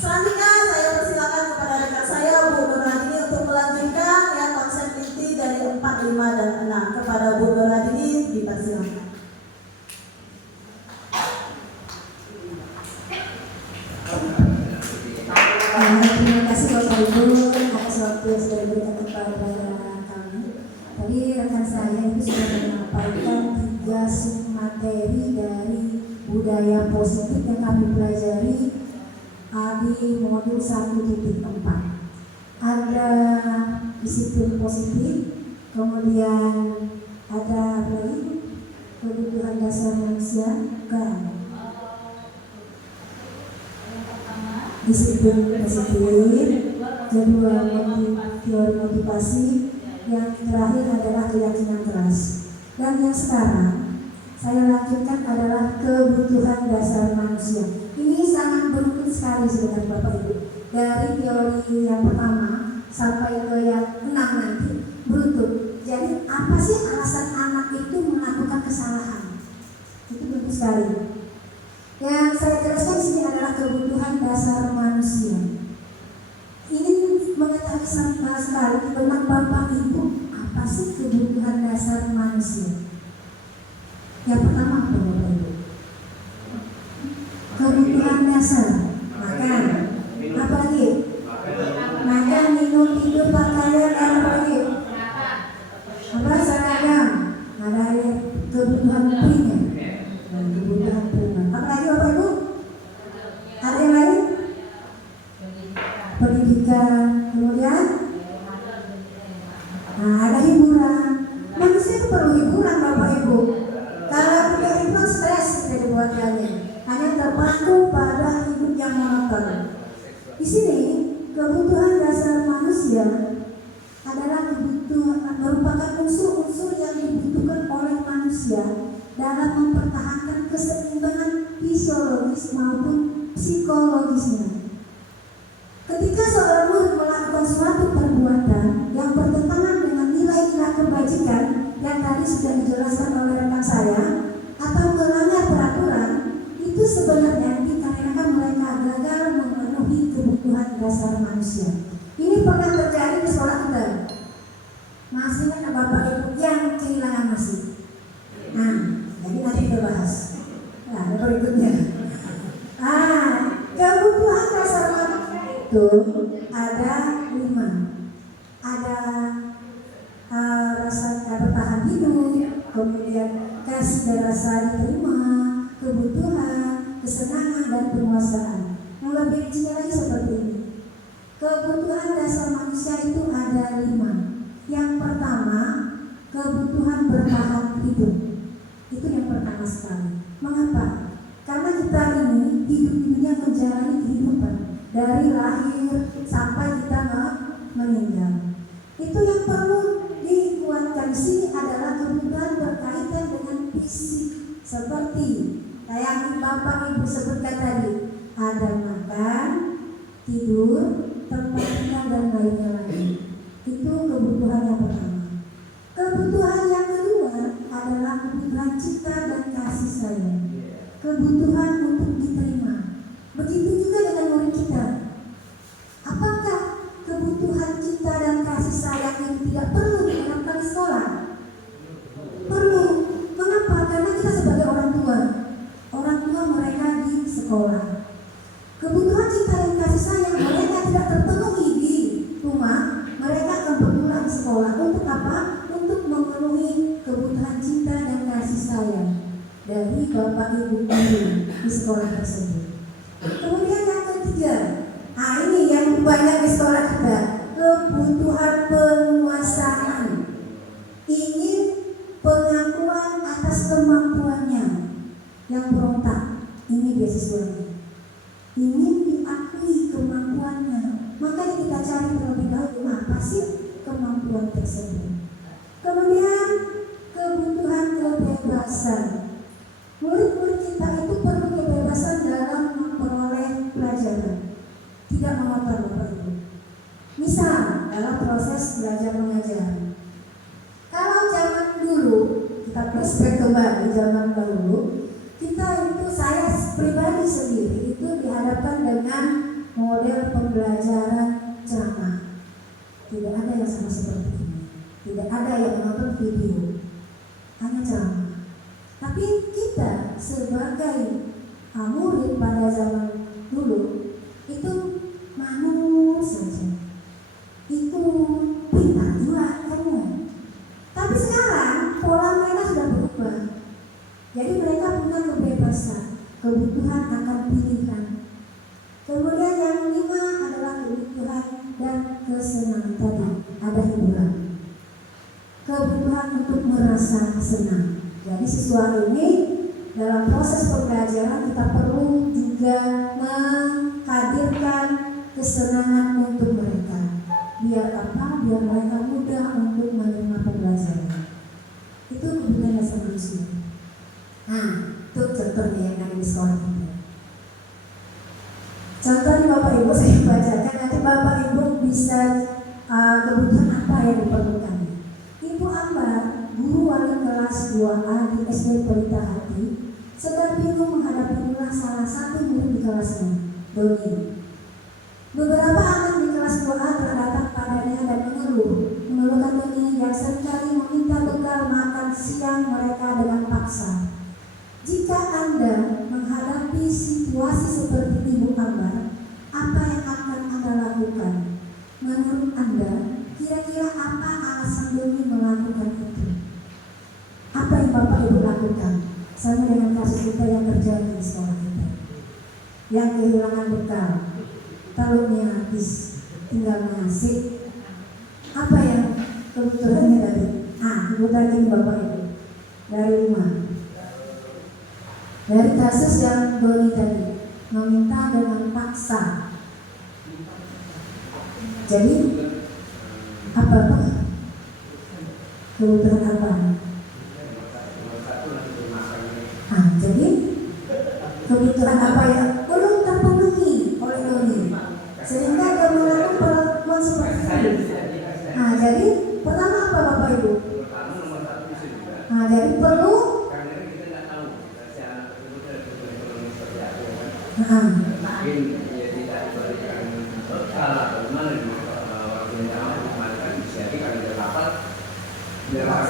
Selanjutnya saya persilakan kepada rekan saya Bu Nur Hadini untuk melanjutkan ya konsep inti dari 4, 5, dan 6. Kepada Bu Nur Hadini dipersilakan. Terima kasih Bapak Ibu atas waktu yang sudah diberikan kepada kami. Tadi rekan saya itu sudah menyampaikan 3 submateri dari budaya positif yang kami pelajari di modul 1.4. Ada disiplin positif, kemudian ada apa lagi? Kebutuhan dasar manusia, bukan? Disiplin positif, kedua teori motivasi, yang terakhir adalah keyakinan keras. Dan yang sekarang saya lanjutkan adalah kebutuhan dasar manusia. Ini sangat beruntun sekali sebenarnya Bapak Ibu. Dari teori yang pertama sampai ke yang 6 nanti beruntun. Jadi apa sih alasan anak itu melakukan kesalahan? Itu beruntun sekali. Yang saya jelaskan di sini adalah kebutuhan dasar manusia. Ini mengetahui sekali benak Bapak Ibu apa sih kebutuhan dasar manusia? Yang pertama apa Bapak Ibu? Kebutuhan dasar, makan, apa lagi? Makan, minum, tidur, pakaian, dan apa lagi? Apa seragam? Ada kebutuhan primer. Dan kebutuhan primer. Apa lagi Bapak Ibu? Ada yang lain? Pendidikan, kemudian ada hiburan. Manusia itu perlu hiburan Bapak Ibu. Kalau tidak hiburan stres kita dibuatkannya. Hanya terpaku pada hidup yang monoton. Di sini kebutuhan dasar manusia adalah kebutuhan merupakan unsur-unsur yang dibutuhkan oleh manusia dalam mempertahankan keseimbangan fisiologis maupun psikologisnya. Ketika seorang murid melakukan suatu perbuatan yang bertentangan dengan nilai-nilai kebajikan yang tadi sudah dijelaskan oleh rekan saya, atau melanggar peraturan, itu sebenarnya dikarenakan mereka gagal memenuhi kebutuhan dasar manusia. Ini pernah terjadi di sekolah kita. Masih kan Bapak Ibu yang kehilangan masih. Nah, jadi nanti kita bahas. Nah, berikutnya. Kebutuhan dasar manusia itu ada 5. Ada rasa bertahan hidup, kemudian kasih dan rasa diterima, kebutuhan, kesenangan dan penguasaan. Yang lebih rincinya lagi seperti ini. Kebutuhan dasar manusia itu ada 5. Yang pertama, kebutuhan bertahan hidup. Itu yang pertama sekali. Mengapa? Karena kita ini hidup di dunia menjalani kehidupan dari lahir sampai kita meninggal. Itu yang perlu dikuatkan di sini adalah kebutuhan berkaitan dengan fisik, seperti yang Bapak Ibu sebutkan tadi, ada makan, tidur, tempat tinggal dan lainnya lagi. Itu kebutuhan yang pertama. Kebutuhan yang kedua adalah kebutuhan cinta dan kasih sayang. Kebutuhan untuk diterima. Begitu juga dengan murid kita. Apakah kebutuhan cinta dan kasih sayang ini tidak perlu ditanamkan di sekolah? Perlu. Mengapa? Karena kita sebagai orang tua mereka di sekolah. Kebutuhan cinta dan kasih sayang mereka tidak terpenuhi di rumah. Mereka akan berpulang di sekolah. Untuk apa? Untuk memenuhi kebutuhan cinta dan kasih sayang dari Bapak Ibu guru di sekolah tersebut. Kemudian yang ketiga, ini yang banyak di sekolah kita, kebutuhan penguasaan. Ingin pengakuan atas kemampuannya. Yang berontak, ini beasiswanya. Ingin diakui kemampuannya. Makanya kita cari terlebih dahulu apa sih kemampuan tersebut. Kemudian kebutuhan kebebasan. Murid-murid kita itu perlu kebebasan dalam memperoleh pelajaran. Tidak mengotor Bapak Ibu. Misal dalam proses belajar mengajar. Kalau zaman dulu, kita flashback kembali zaman dahulu, kita itu, saya pribadi sendiri itu dihadapkan dengan model pembelajaran ceramah. Tidak ada yang sama seperti ini. Tidak ada yang menonton video, hanya ceramah. Tapi kita sebagai murid pada zaman dulu itu manut saja, itu pintar juga kan. Tapi sekarang pola mereka sudah berubah. Jadi mereka punya kebebasan, kebutuhan akan pilihan. Kemudian yang 5 adalah kebutuhan dan kesenangan tadi, ada hiburan. Kebutuhan untuk merasa senang. Jadi siswa ini dalam proses pembelajaran kita perlu juga menghadirkan kesenangan untuk mereka. Biar apa? Biar mereka mudah untuk menerima pembelajaran. Itu kebutuhan dasar manusia. Nah, itu contohnya yang ada di sekolah kita. Contohnya Bapak Ibu saya bacakan, nanti Bapak Ibu bisa kebutuhan apa yang diperlukan. Ibu Ambar, guru wali kelas 2A di SD Pelita Hati, sedang bingung menghadapi ulah salah satu murid di kelasnya, Doni. Beberapa anak di kelas 2A telah datang padanya dan mengeluhkan Doni yang seringkali melakukan itu. Apa yang Bapak Ibu lakukan? Sama dengan kasus kita yang terjadi di sekolah kita, yang kehilangan bekal, talunnya habis, tinggal nasi. Apa yang kebutuhannya tadi? Kebutuhan ini Bapak Ibu dari 5. Dari kasus yang Doni tadi, meminta dengan paksa. Jadi apa Pak? Kebutuhan apa? Jadi kebutuhan apa yang belum terpenuhi oleh Doni, sehingga dia melakukan perlakuan seperti itu. Jadi pertama apa Bapak Ibu? Jadi perlu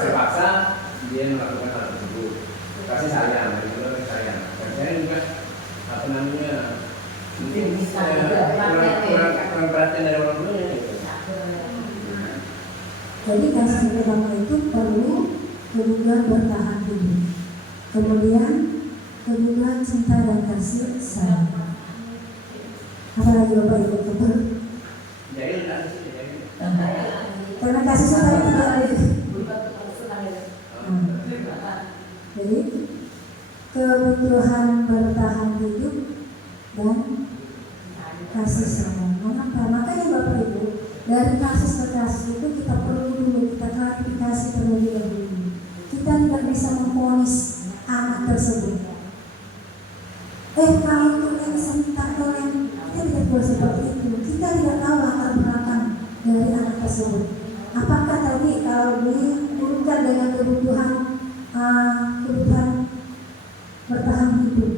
terpaksa dia melakukan hal tersebut. Kasih sayang, kasih sayang. Dan saya juga apa namanya mungkin kurang perhatian dari orang tuanya. Jadi kasus yang pertama itu perlu kebutuhan bertahan hidup, kemudian kebutuhan cinta dan kasih sayang. Apalagi Bapak Ibu keber? Karena kasih sayang tidak ada. Jadi kebutuhan bertahan hidup dan kasih sayang. Mengapa? Makanya Bapak Ibu, dari kasus ke kasus itu kita perlu dulu kita klarifikasi terlebih dahulu. Kita tidak bisa memvonis anak tersebut. Kalau kalian bisa minta tolong, kita tidak boleh seperti itu. Kita tidak tahu latar belakang dari anak tersebut. Apakah tadi kalau diurutkan dengan kebutuhan bertahan hidup?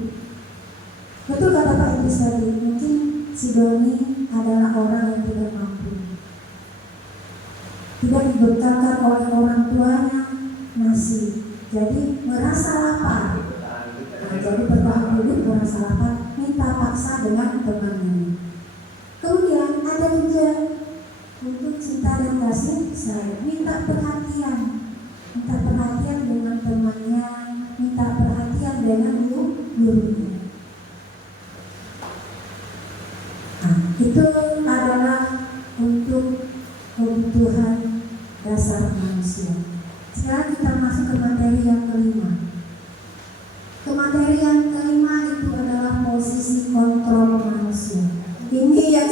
Betul kata Pak Idris tadi, mungkin si Doni adalah orang yang tidak mampu, tidak dibekalkan oleh orang tuanya nasi, jadi merasa lapar. Jadi bertahan hidup merasa lapar, minta paksa dengan temannya. Kemudian ada juga untuk cinta dan kasih sayang, minta perhatian dengan temannya, minta perhatian dengan gurunya. Itu adalah untuk kebutuhan dasar manusia. Sekarang kita masuk ke materi yang kelima. Materi yang kelima itu adalah posisi kontrol manusia. Ini yang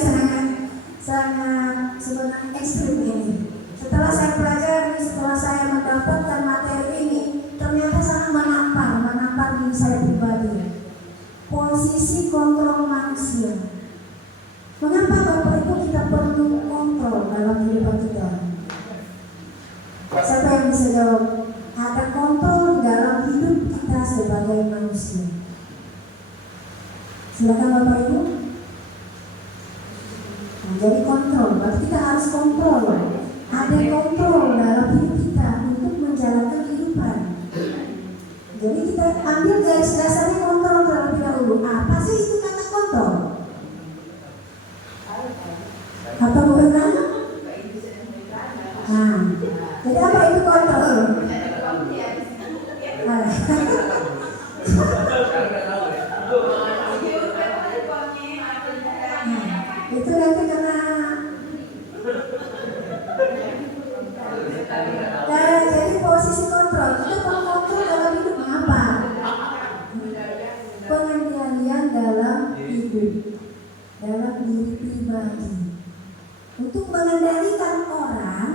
sangat sebenarnya ekstrim ini. Setelah saya pelajari, setelah saya mendapatkan materi ini, ternyata sangat menampar diri saya pribadi. Posisi kontrol manusia. Mengapa Bapak Ibu kita perlu kontrol dalam kehidupan kita? Siapa yang bisa jawab? Ada kontrol dalam hidup kita sebagai manusia. Silakan Bapak Ibu. Jadi kontrol, berarti kita harus kontrol. Ada kontrol dalam hidup kita untuk menjalankan kehidupan. Jadi kita ambil garis dasarnya kontrol terlebih dahulu. Apa sih itu kata kontrol? Apa bukan? Jadi apa itu kontrol? Itu nanti karena jadi posisi kontrol, kita perlu kontrol dalam hidup apa? Pengendalian dalam hidup, dalam diri pribadi. Untuk mengendalikan orang,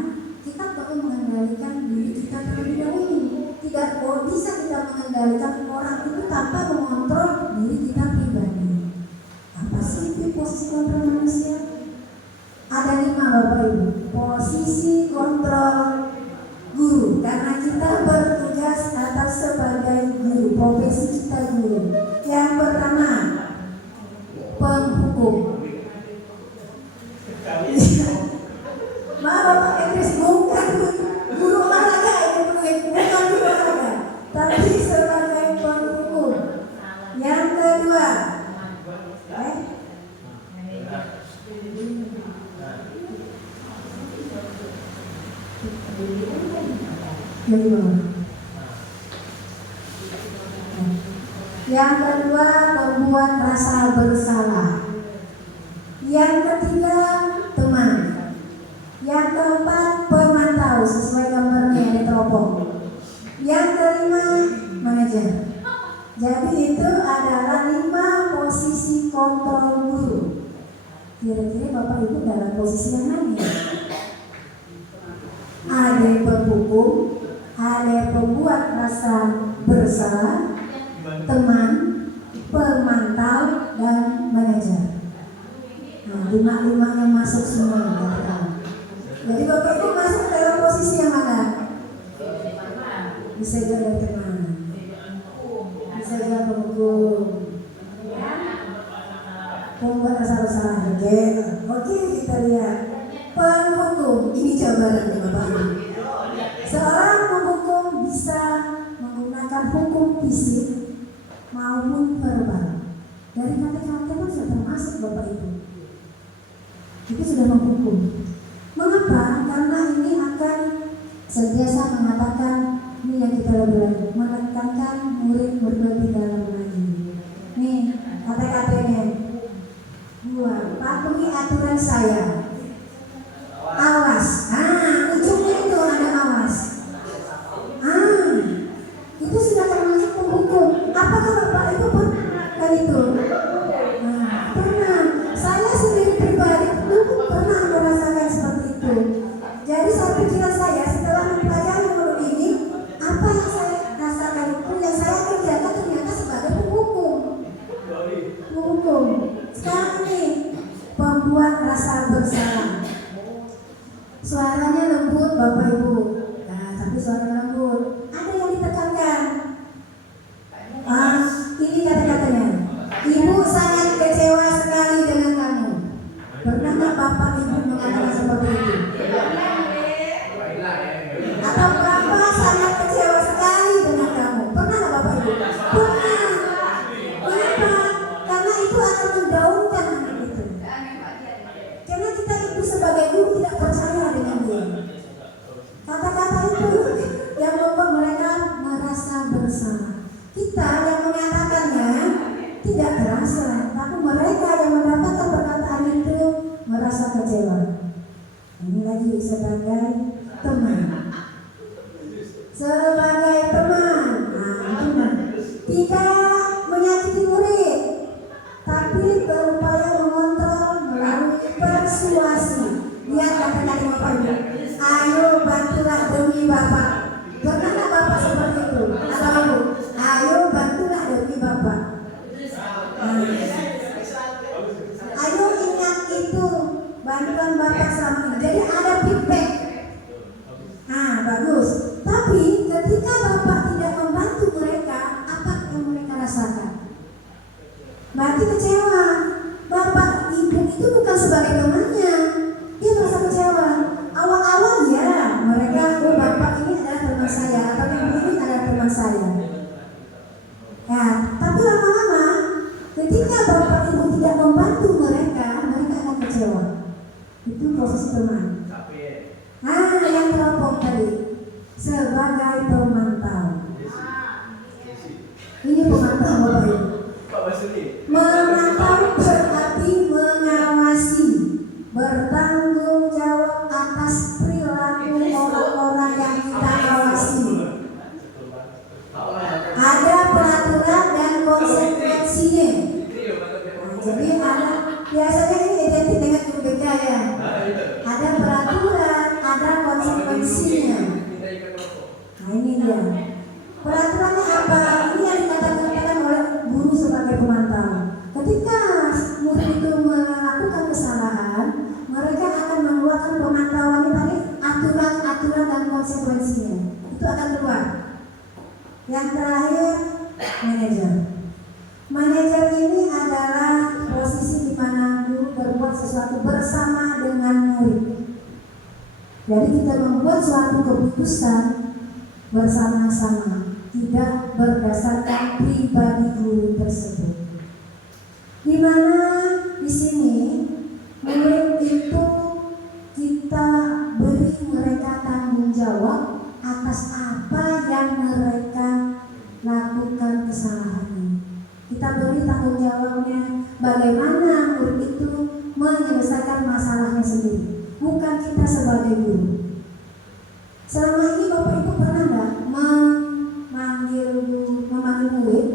kita perlu mengendalikan diri kita terlebih dahulu. Tidak bisa kita mengendalikan orang itu tanpa mengontrol diri kita pribadi. Apa sih itu posisi kontrol manusia? Ada 5 Bapak Ibu. Posisi kontrol guru, karena kita bertugas atas sebagai guru, profesi kita guru. Yang pertama, penghukum. Maaf Bapak Idris, bukan guru olahraga, bukan guru olahraga, tapi sebagai penghukum. Yang kedua, Yang di bawah. Yang kedua, membuat rasa bersalah. Yang ketiga, teman. Yang keempat, pemantau sesuai gambarnya yang diteropong. Yang kelima, manajer. Jadi itu adalah 5 posisi kontrol guru. Kira-kira Bapak Ibu dalam posisi yang mana? Ada penghukum, ada pembuat rasa bersalah, teman, pemantau, dan manajer. Nah, 5 yang masuk semua. Jadi Bapak Ibu masuk dalam posisi yang mana? Bisa jadi teman, bisa jadi penghukum, pembuat rasa bersalah. Oke, kita lihat penghukum. Ini jawabannya Bapak Ibu. Seorang penghukum bisa menggunakan hukum fisik maupun verbal. Dari kata-kata itu sudah termasuk Bapak Ibu. Itu sudah menghukum. Mengapa? Karena ini akan sentiasa mengatakan ini yang kita lebih menekankan murid lebih dalam lagi. Nih kata-katanya. 2. Patuhi aturan saya. Awas. Ujungnya itu ada awas. Itu sudah termasuk penghukum. Apakah Bapak Ibu pernah itu? Pernah. Saya sendiri pribadi dulu pernah merasakan seperti itu. Jadi saya pikiran saya setelah mempelajari huruf ini, apa yang saya rasakan itu yang saya kerjakan ternyata sebagai penghukum. Sekarang ini pembuat rasa bersalah. Suaranya lembut Bapak Ibu. Nah, tapi suara lembut. Ada yang ditekankan. Ini kata-katanya. Ibu sangat kecewa sekali dengan kamu. Pernahkah Bapak Ibu mengatakan seperti itu? Atau Bapak sangat kecewa sekali dengan kamu? Pernah Bapak Ibu? Pernah. Kenapa? Karena itu akan mendaunkan anak itu. Karena kita itu sebagai guru tidak percaya dengan dia. Kata-kata itu yang membuat mereka merasa bersalah. Kita yang mengatakannya tidak terasa, tapi mereka yang mendapatkan perkataan itu merasa kecewa. Ini lagi sebagai teman. Sebagai teman, tidak menyakiti murid, tapi berupaya mengontrol melalui persuasi. Lihat kata-kata Bapak Ibu. Ayo bantulah demi Bapak. Pernahkah Bapak seperti itu? Atau Ibu? Ayo bantulah demi Bapak. Ayo ingat itu bantuan Bapak selama ini. Jadi ada feedback. Bagus. Tapi ketika Bapak tidak membantu mereka, apa yang mereka rasakan? Berarti kecewa. Bapak Ibu itu bukan sebagai temannya. Dia merasa kecewa. Awal-awal ya mereka, Bapak ini adalah teman saya atau Ibu ini adalah teman saya. Ya, tapi lama-lama ketika Bapak Ibu tidak membantu mereka, mereka akan kecewa. Itu proses teman. Yang teropong tadi sebagai pemantau. Ini pemantau Bapak Ibu. Memantau berarti mengawasi, bertanggung jawab atas perilaku orang-orang yang kita awasi. Ada peraturan dan konsekuensinya. Jadi ada, biasanya ini identik dengan UBK ya. Ada peraturan, ada konsekuensinya. Nah ini dia. Peraturannya apa? Ini yang dikatakan oleh guru sebagai pemantau. Ketika murid itu melakukan kesalahan, mereka akan mengeluarkan pemantauan tadi, aturan-aturan dan konsekuensinya. Itu akan keluar. Yang terakhir, manajer. Manajer ini adalah posisi di mana guru berbuat sesuatu bersama dengan murid. Jadi kita membuat suatu keputusan bersama-sama, tidak berdasarkan pribadi guru tersebut. Di mana di sini murid itu kita beri mereka tanggung jawab atas atas apa yang mereka lakukan kesalahannya. Kita beri tanggung jawabnya bagaimana murid itu menyelesaikan masalahnya sendiri, bukan kita sebagai guru. Selama ini Bapak Ibu pernah nggak memanggil murid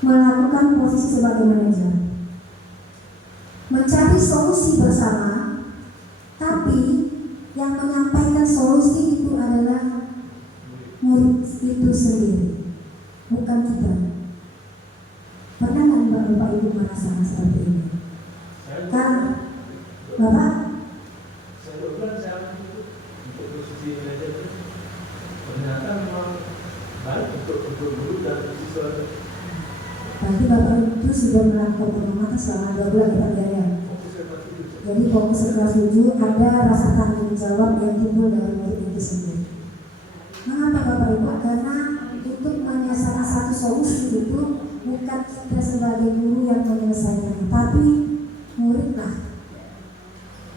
melakukan posisi sebagai manajer, mencari solusi bersama, tapi yang menyampaikan solusi itu adalah murid itu sendiri, bukan kita. Pernah nggak Bapak Ibu merasakan seperti ini? Kan, Bapak? Saya bilang saya untuk posisi manajer ternyata memang baik untuk guru dan siswa. Berarti Bapak Ibu sudah melakukan pengamatan selama 2 bulan ya Pak Jaya. Jadi fokus kelas 7 ada rasa tanggung jawab yang timbul dari murid itu sendiri. Mengapa Bapak Ibu? Karena untuk menyelesaikan satu solusi itu bukan kita sebagai guru yang menyelesaikannya, tapi muridlah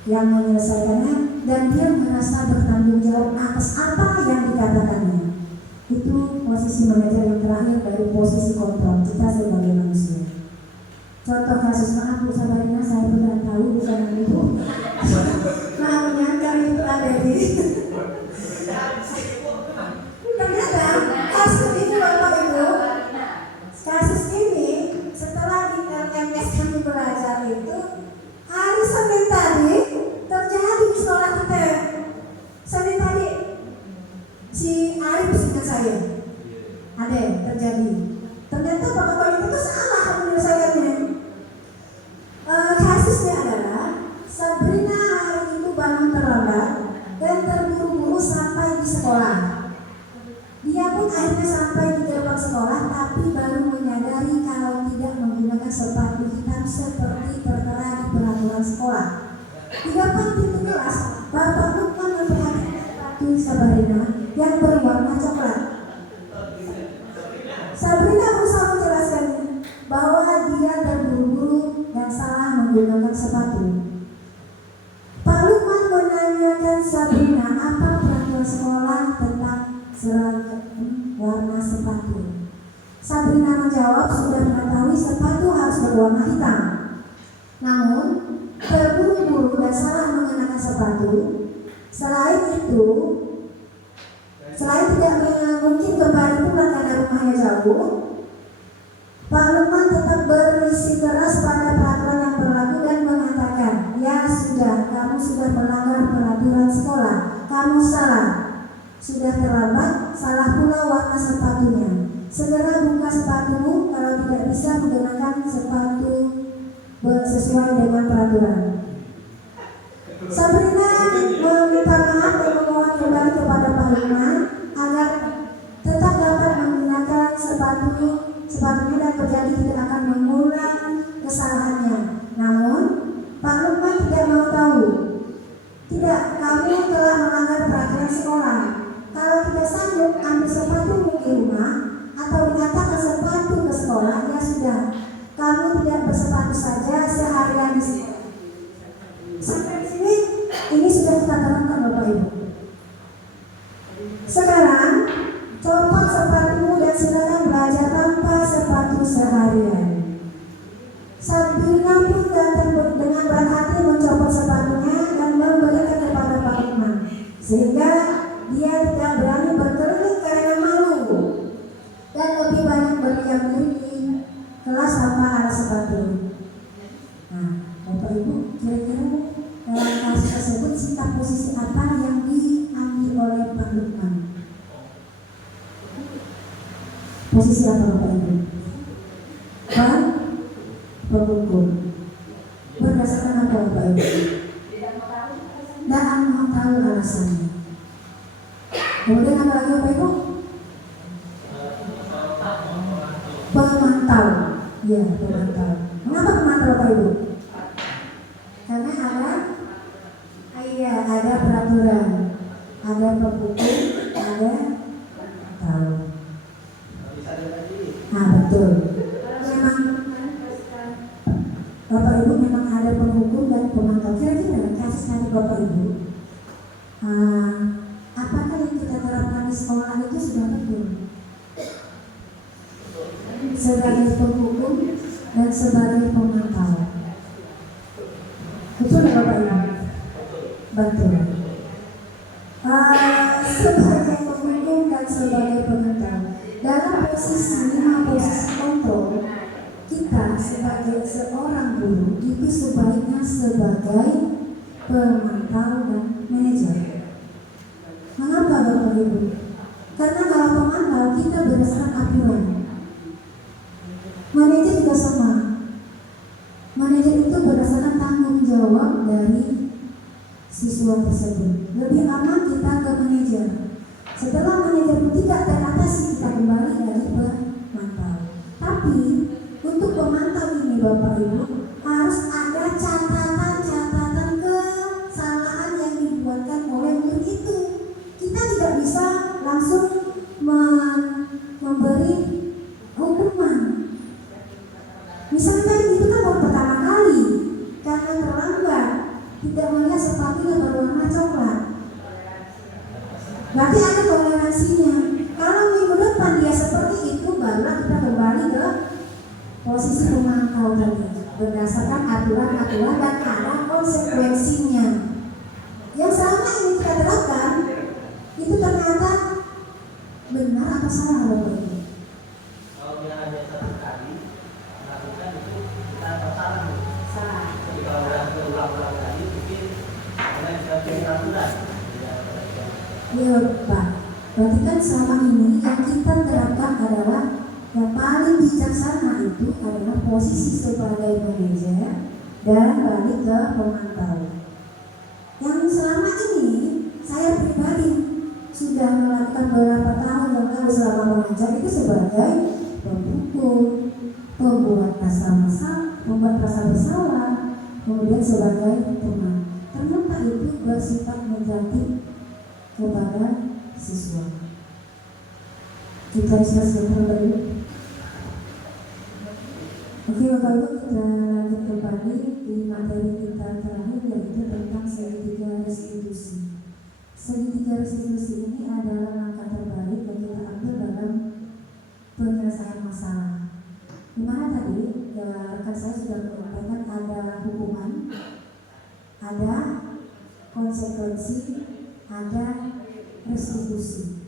yang menyelesaikannya, dan dia merasa bertanggung jawab atas apa yang dikatakannya. Itu posisi manajer yang terakhir dari posisi kontrol kita sebagai manusia. Contoh kasus, maaf Bu Sabarina, saya tidak tahu bukan itu. Maaf menyangka itu ada di. Ternyata kasus ini Bapak Ibu, kasus ini setelah di LMS kami belajar itu hari Senin tadi terjadi di sekolah kita. Senin tadi si Arif singkat saya ada terjadi. Ternyata Bapak itu salah menyelesaikannya. Kasusnya adalah Sabrina hari itu bangun terlambat dan terburu-buru sampai di sekolah. Dia pun akhirnya sampai di gerbang sekolah, tapi baru menyadari kalau tidak menggunakan sepatu hitam seperti tertera di peraturan sekolah. Di depan pintu kelas, Bapak Lukman memperhatikan sepatu Sabrina yang berwarna coklat. Sabrina berusaha menjelaskan bahwa dia terburu-buru dan salah menggunakan sepatu. Pak Lukman menanyakan Sabrina apa peraturan sekolah tentang seragam warna sepatu. Sabrina menjawab sudah mengetahui sepatu harus berwarna hitam. Namun terburu-buru dan salah mengenakan sepatu. Selain tidak mungkin kembali pulang karena rumahnya jauh, Pak Lukman tetap berisi keras pada peraturan yang berlaku dan mengatakan, ya sudah, kamu sudah melanggar peraturan sekolah, kamu salah. Sudah terlambat, salah pula warna sepatunya. Segera buka sepatumu kalau tidak bisa menggunakan sepatu sesuai dengan peraturan. Sabrina meminta maaf dan memohon kembali kepada Pak Lukman agar tetap dapat menggunakan sepatunya dan berjanji tidak akan mengulang kesalahannya. Namun Pak Lukman tidak mau tahu. Tidak, kamu telah melanggar peraturan sekolah. Kalau tidak sanggup ambil sepatumu di rumah atau mengatakan sepatu ke sekolah, ya sudah, kamu tidak bersepatu saja seharian di sini. Sampai di sini, ini sudah kita terangkan Bapak Ibu. Sekarang, copot sepatumu dan silakan belajar tanpa sepatu seharian. Sabrina pun datang dengan berat hati mencopot sepatunya dan memberikan kepada Pak Lukman, sehingga dia tidak berani berkeliling karena malu dan lebih banyak berdiam diri di kelas tanpa alas sepatu. Nah, Bapak Ibu, kira-kira dalam kasus tersebut sikap posisi apa yang diambil oleh Pak Lukman? Posisi apa Bapak Ibu? Pak penghukum. Berdasarkan apa Bapak Ibu? Tidak mau tahu alasannya. Kemudian apa lagi Bapak Ibu? Pemantau. Ya, pemantau. Mengapa pemantau Bapak Ibu? Karena ada peraturan, ada penghukum, ada tahu. Nah betul. Memang Bapak Ibu memang ada penghukum dan pemantau. Kira-kira kasus tadi Bapak Ibu, apakah sekolah itu sudah betul sebagai penghukum dan sebagai pemantau. Betul ya Bapak Ibu? Betul. Sebagai penghukum dan sebagai pemantau, dalam posisi kontrol, kita sebagai seorang guru itu sebaiknya sebagai pemantau dan manajer. Mengapa Bapak Ibu? Karena kalau pemantau kita berdasarkan aturan. Manajer juga sama. Manajer itu berdasarkan tanggung jawab dari siswa tersebut. Lebih aman kita ke manajer. Setelah manajer tidak teratasi, kita kembali dari pemantau. Tapi untuk pemantau ini Bapak Ibu harus ada catatan-catatan kesalahan yang dibuatkan oleh murid itu. Kita tidak bisa langsung memberi hukuman. Misalnya itu kan baru pertama kali karena terlambat, tidak melihat sepatunya berwarna coklat. Berarti ada toleransinya. Kalau minggu depan dia seperti itu, barulah kita kembali ke posisi pemantau tadi berdasarkan aturan-aturan dan ada konsekuensinya. Yang selama ini kita terapkan itu ternyata benar atau salah Bapak Ibu? Kalau dia hanya satu kali melakukan itu kita salah. Salah. Jadi kalau udah berulang-ulang kali mungkin karena kita punya aturan. Iya Pak. Berarti kan selama ini yang kita terapkan adalah yang paling bijaksana itu adalah posisi sebagai manajer dan balik ke pemantau. Yang selama ini saya pribadi sudah melakukan beberapa tahun yang lalu selama mengajar itu sebagai pembuku, pembuat rasa bersalah, kemudian sebagai teman. Ternyata itu bersifat negatif kepada siswa. Kita selesai dulu. Oke Bapak Ibu, kita lanjut kembali di materi kita terakhir yaitu tentang segitiga restitusi. Segitiga restitusi ini adalah langkah terbaik yang kita ambil dalam penyelesaian masalah. Dimana tadi rekan saya sudah menyampaikan ada hukuman, ada konsekuensi, ada restitusi.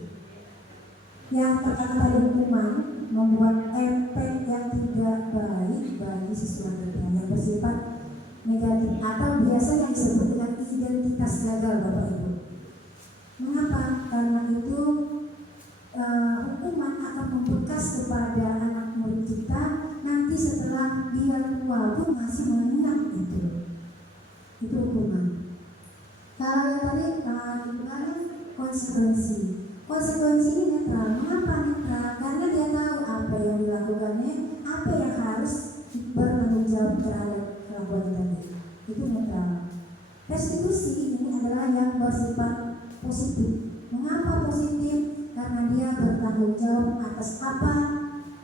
Yang pertama tadi hukuman membuat efek yang tidak baik bagi siswa kita yang bersifat negatif atau biasanya disebut dengan identitas gagal Bapak Ibu. Mengapa? Karena itu hukuman akan membekas kepada anak murid kita nanti setelah dia tua pun masih mengingat itu hukuman. Kalau yang tadi kemarin konsekuensi ini netral. Mengapa netral? Karena dia tahu apa yang dilakukannya, apa yang harus bertanggung jawab terhadap kelakuan tadi. Itu netral. Restitusi ini adalah yang bersifat positif. Mengapa positif? Karena dia bertanggung jawab atas apa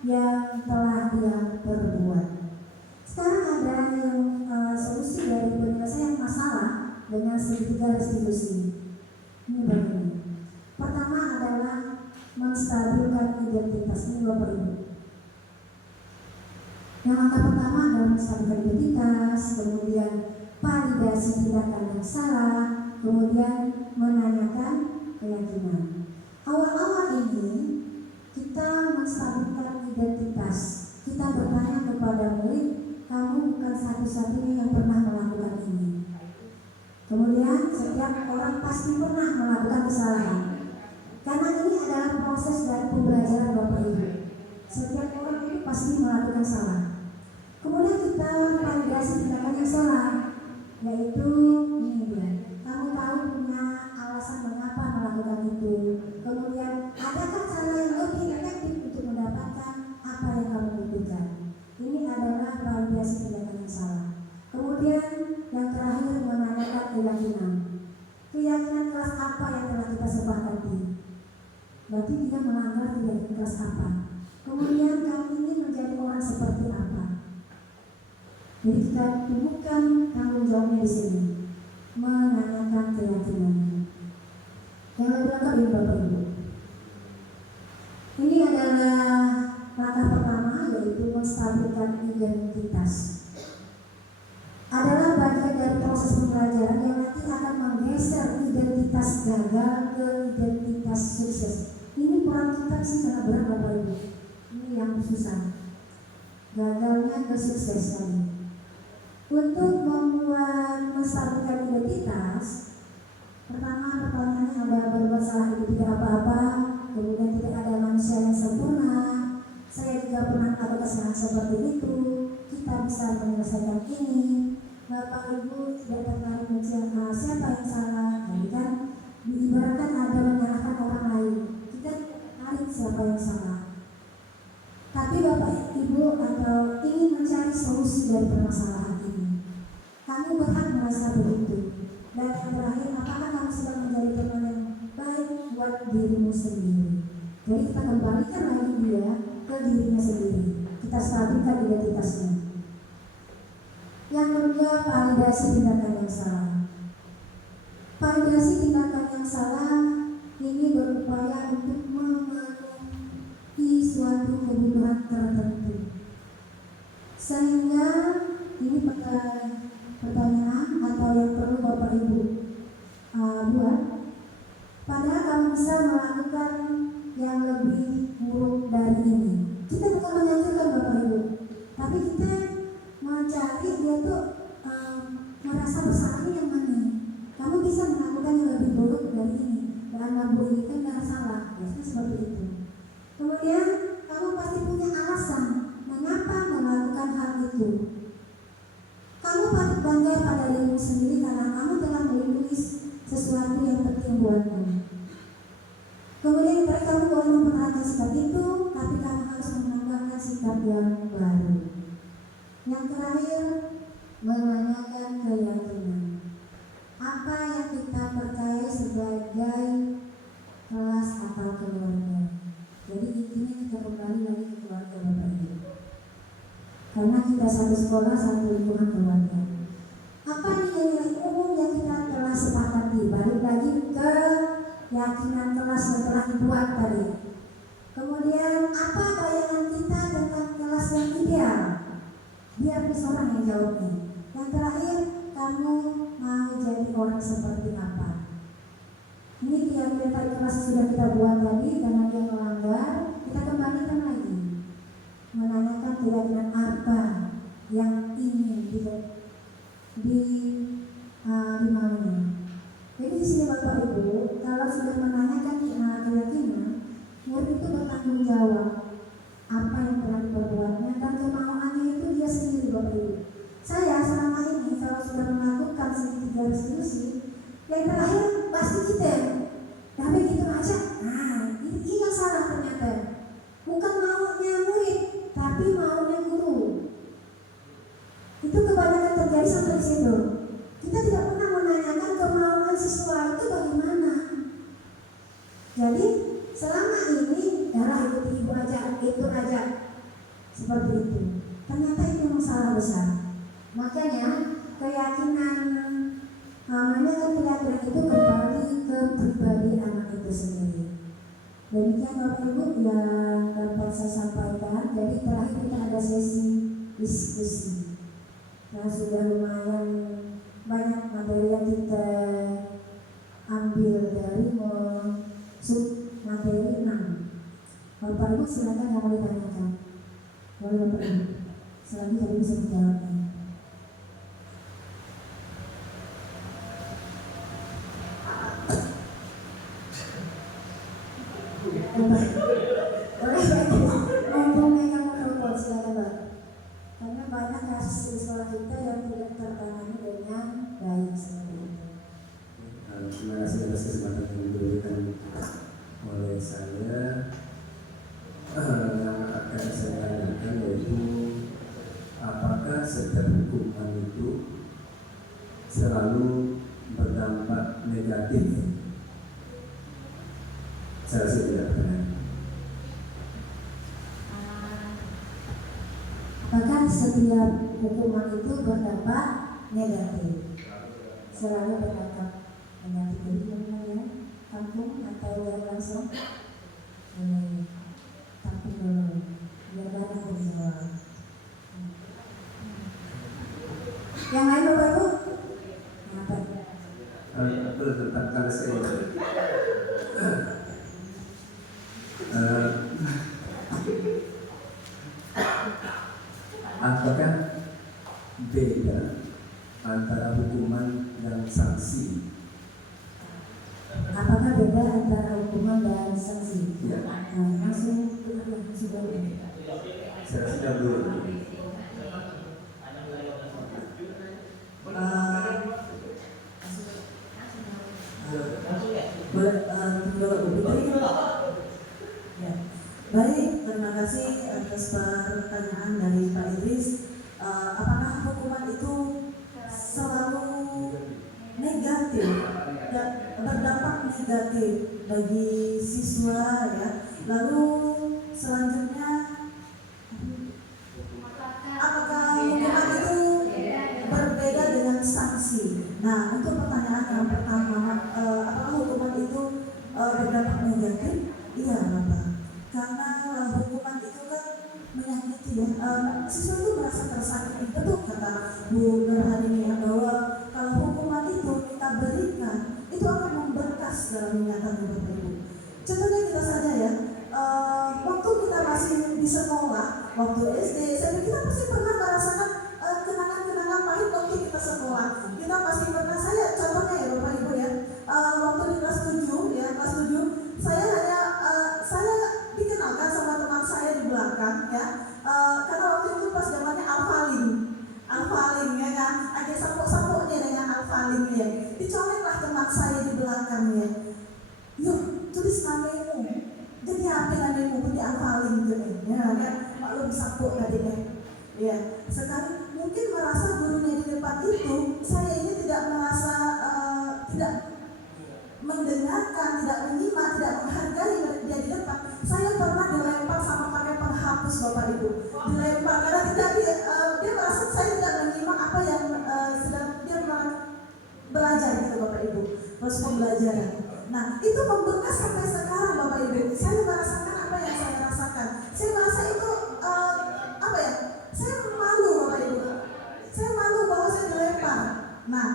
yang telah dia perbuat. Sekarang ada yang solusi dari penyelesaian masalah dengan segitiga restitusi. Ini bagaimana? Pertama adalah menstabilkan identitas. Ini Bapak Ibu. Yang langkah pertama adalah menstabilkan identitas, kemudian validasi tindakan yang salah, kemudian menanyakan keyakinan. Awal-awal ini kita menstabilkan identitas. Kita bertanya kepada murid, kamu bukan satu-satunya yang pernah melakukan ini. Kemudian setiap orang pasti pernah melakukan kesalahan. Karena ini adalah proses dari pembelajaran Bapak Ibu. Setiap orang itu pasti melakukan salah. Kemudian kita validasi tindakan yang salah, yaitu ini dia. Kamu tahu punya alasan mengapa melakukan itu. Kemudian adakah cara yang lebih efektif untuk mendapatkan apa yang kamu butuhkan? Ini adalah validasi tindakan yang salah. Kemudian yang terakhir menanyakan keyakinan. Keyakinan kelas apa yang telah kita sepakati? Berarti dia melanggar keyakinan kelas apa? Kemudian kamu ingin menjadi orang seperti apa? Jadi kita tumbuhkan tanggung jawabnya di sini, menanyakan keyakinan. Yang lebih lengkap ini Bapak Ibu. menstabilkan identitas. Adalah bagian dari proses pembelajaran yang nanti akan menggeser identitas gagal ke identitas sukses. Ini peran kita sih sangat berat Bapak Ibu. Ini yang susah. Gagalnya ke sukses tadi. Untuk membuat menstabilkan identitas, pertama pertanyaannya ada berbuat salah itu tidak apa-apa, kemudian tidak ada manusia yang sempurna. Saya juga pernah ada kesalahan seperti itu. Kita bisa menyelesaikan ini. Bapak Ibu tidak tertarik mencari siapa yang salah, jadi kan diibaratkan ada menyalahkan orang lain. Kita tarik siapa yang salah. Tapi Bapak Ibu atau ingin mencari solusi dari permasalahan ini. Kamu berhak merasa begitu. Dan yang terakhir, apakah kamu sedang menjadi teman yang baik buat dirimu sendiri? Jadi kita kembalikan lagi dia ke dirinya sendiri. Kita stabilkan identitasnya. Yang kedua, validasi tindakan yang salah. Validasi tindakan yang salah ini berupaya untuk memenuhi suatu kebutuhan tertentu. Sehingga ini pertanyaan atau yang perlu Bapak Ibu buat. Padahal kamu bisa melakukan yang lebih buruk dari ini. Kita bukan menganjurkan Bapak Ibu, tapi kita mencari dia tuh merasa bersalah yang mana. Kamu bisa melakukan yang lebih buruk dari ini. Dan mampu ini kan gak salah. Biasanya seperti itu. Kemudian kamu pasti punya alasan mengapa melakukan hal itu. Kamu patut bangga pada dirimu sendiri karena kamu telah melindungi sesuatu yang penting buatmu. Kemudian kamu boleh memperhatikan sikap itu, tapi kamu harus mengembangkan sikap yang baru. Yang terakhir, menanyakan keyakinan. Apa yang kita percaya sebagai kelas atau keluarga. Jadi intinya kita kembali lagi ke keluarga Bapak Ibu. Karena kita satu sekolah, satu lingkungan keluarga. Apa nilai-nilai umum yang kita telah sepakati? Balik lagi ke keyakinan kelas yang telah dibuat tadi. Kemudian apa bayangan kita tentang kelas yang ideal? Biar seorang yang jawabnya. Yang terakhir, kamu mau jadi orang seperti apa? Ini keyakinan kelas sudah kita buat tadi karena dia melanggar. Kita kembalikan lagi. Menanyakan keyakinan apa yang ingin dimaunya. Jadi di sini Bapak Ibu, kalau sudah menanyakan keyakinan, murid itu bertanggung jawab apa yang telah diperbuatnya dan kemauannya itu dia sendiri Bapak Ibu. Saya selama ini kalau sudah melakukan segitiga resolusi, yang terakhir pasti kita, tapi gitu aja. Nah, ini yang salah ternyata. Bukan maunya murid, tapi maunya guru. Itu kebanyakan terjadi sampai di situ. Kita tidak pernah menanyakan kemauan siswa itu bagaimana. Jadi selama ini darah ikut ibu aja, itu aja seperti itu. Ternyata itu masalah besar. Makanya keyakinan menanyakan keyakinan itu kembali ke pribadi anak itu sendiri. Demikian Bapak Ibu yang dapat saya sampaikan. Jadi terakhir kita ada sesi diskusi. Nah sudah lumayan banyak materi yang kita ambil dari sub materi 6. Bapak Ibu silakan yang mau ditanyakan. Boleh Bapak Ibu. Selanjutnya bisa dijawabkan. Mumpung megang mikrofon silakan Pak. Karena banyak kasus siswa kita yang tidak tertangani dengan baik seperti itu. Terima kasih atas kesempatan yang diberikan oleh saya. Akan saya tanyakan yaitu apakah setiap hukuman itu selalu berdampak negatif? Saya rasa tidak pernah. Bahkan setiap hukuman itu berdampak negatif, selalu berdampak negatif. Jadi ya, kampung atau yang langsung tampung dulu biar banyak berjawab. antara hukuman dan sanksi. Apakah beda antara hukuman dan sanksi? Ya, Langsung sudah. saya sudah dulu. Boleh ya. Baik, terima kasih atas pertanyaan dari Pak Idris. Apakah hukuman itu selalu negatif dan berdampak negatif bagi siswa ya? Lalu selanjutnya, apakah hukuman itu berbeda dengan sanksi? Nah, untuk pertanyaan yang pertama, apakah hukuman itu berdampak negatif? Iya, Bapak. Karena hukuman itu kan menyakiti ya. Siswa itu merasa tersakiti. Betul kata Bu Nurhani ya, bahwa kalau hukuman itu kita berikan, itu akan membekas dalam ingatan Bapak Ibu. Contohnya kita saja ya, waktu kita masih di sekolah, waktu SD, kita pasti pernah merasakan kenangan-kenangan pahit waktu kita sekolah. Kita pasti pernah, saya contohnya ya Bapak Ibu ya, waktu di kelas 7 ya, kelas 7 saya dikenalkan sama teman saya di belakang ya, karena waktu itu pas zamannya alfaling ya kan, ada sapuk-sapuknya dengan alfaling ya, dicoleklah teman saya di belakang ya, yuk tulis namamu, jadi apa namamu di alfaling gitu ya kan, maklum sapuk tadi ya. Sekarang mungkin merasa gurunya di depan itu, saya ini tidak merasa tidak mendengarkan, tidak menyimak, tidak menghargai dia di depan. Saya pernah dilempar sama pakai penghapus Bapak Ibu, dilempar karena dia merasa saya tidak menyimak apa yang sedang dia belajar gitu Bapak Ibu, proses pembelajaran. Nah itu membekas sampai sekarang Bapak Ibu. Saya merasakan apa yang saya rasakan. Saya merasa itu apa ya? Saya malu Bapak Ibu. Saya malu bahwa saya dilempar. Nah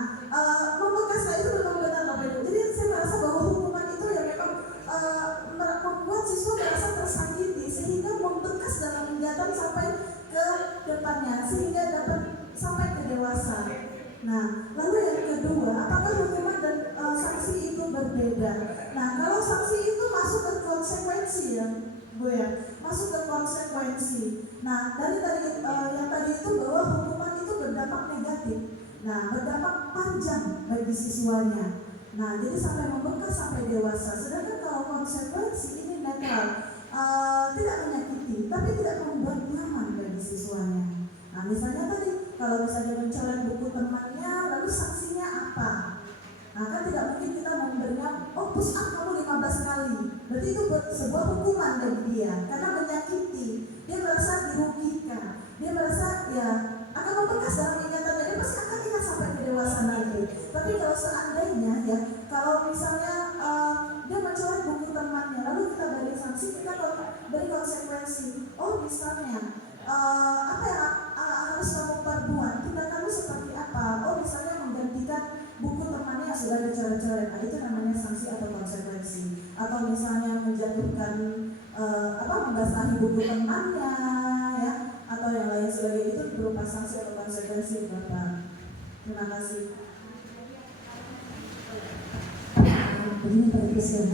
membekasnya itu memang benar Bapak Ibu. Jadi saya merasa bahwa hukuman itu ya memang membuat siswa merasa tersakiti sehingga membekas dalam ingatan sampai ke depannya, sehingga dapat sampai ke dewasa. Nah, lalu yang kedua, apakah hukuman dan sanksi itu berbeda? Nah, kalau sanksi itu masuk ke konsekuensi ya, Bu ya, masuk ke konsekuensi. Nah, dari yang tadi itu bahwa hukuman itu berdampak negatif. Nah, berdampak panjang bagi siswanya. Nah, jadi sampai membekas sampai dewasa. Sedangkan kalau konsekuensi ini netral, tidak menyakiti, tapi tidak membuat nyaman bagi siswanya. Nah, misalnya tadi kalau misalnya mencolek buku temannya, lalu sanksinya apa? Nah, kan tidak mungkin kita memberinya, oh push up kamu 15 kali. Berarti itu sebuah hukuman bagi dia, karena menyakiti. Dia merasa dirugikan, dia merasa ya akan membekas dalam ingatannya, dia pasti akan ingat sampai ke dewasa nanti. Tapi kalau seandainya ya, kalau misalnya dia mencolek buku temannya, lalu kita beri sanksi, kita beri konsekuensi. Oh misalnya, apa yang harus kamu perbuat? Tindakanmu seperti apa? Oh misalnya menggantikan buku temannya yang sudah dicoret-coret, itu namanya sanksi atau konsekuensi. Atau misalnya menjatuhkan membasahi buku temannya, ya, atau yang lain sebagainya, itu berupa sanksi atau konsekuensi Bapak. Terima kasih. Begini Pak Idris ya,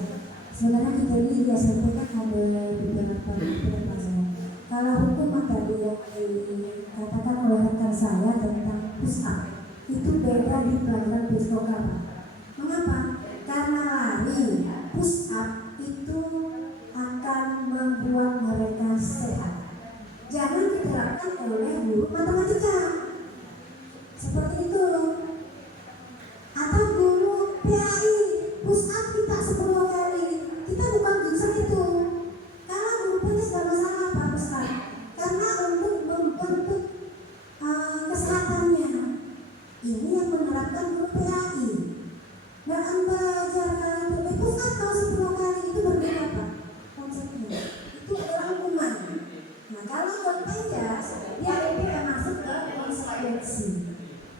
sebenarnya kita ini di SMP kan ada beberapa masalah. Kalau hukuman tadi yang dikatakan oleh rekan saya tentang push up, itu beda di pelajaran Pistoka. Mengapa? Karena lari push up itu akan membuat mereka sehat. Jangan diterapkan oleh guru matematika seperti itu. Atau guru PAI push up kita 10 kali, kita bukan bisa itu. Kalau guru punya sudah masalah Pak Ustaz, karena untuk membentuk kesehatannya. Ini yang menerapkan guru PAI. Dan belajar push up kalau 10 kali itu berbeda Pak konsepnya. Itu adalah hukuman. Nah kalau kontejas dia lebih masuk ke konsekuensi.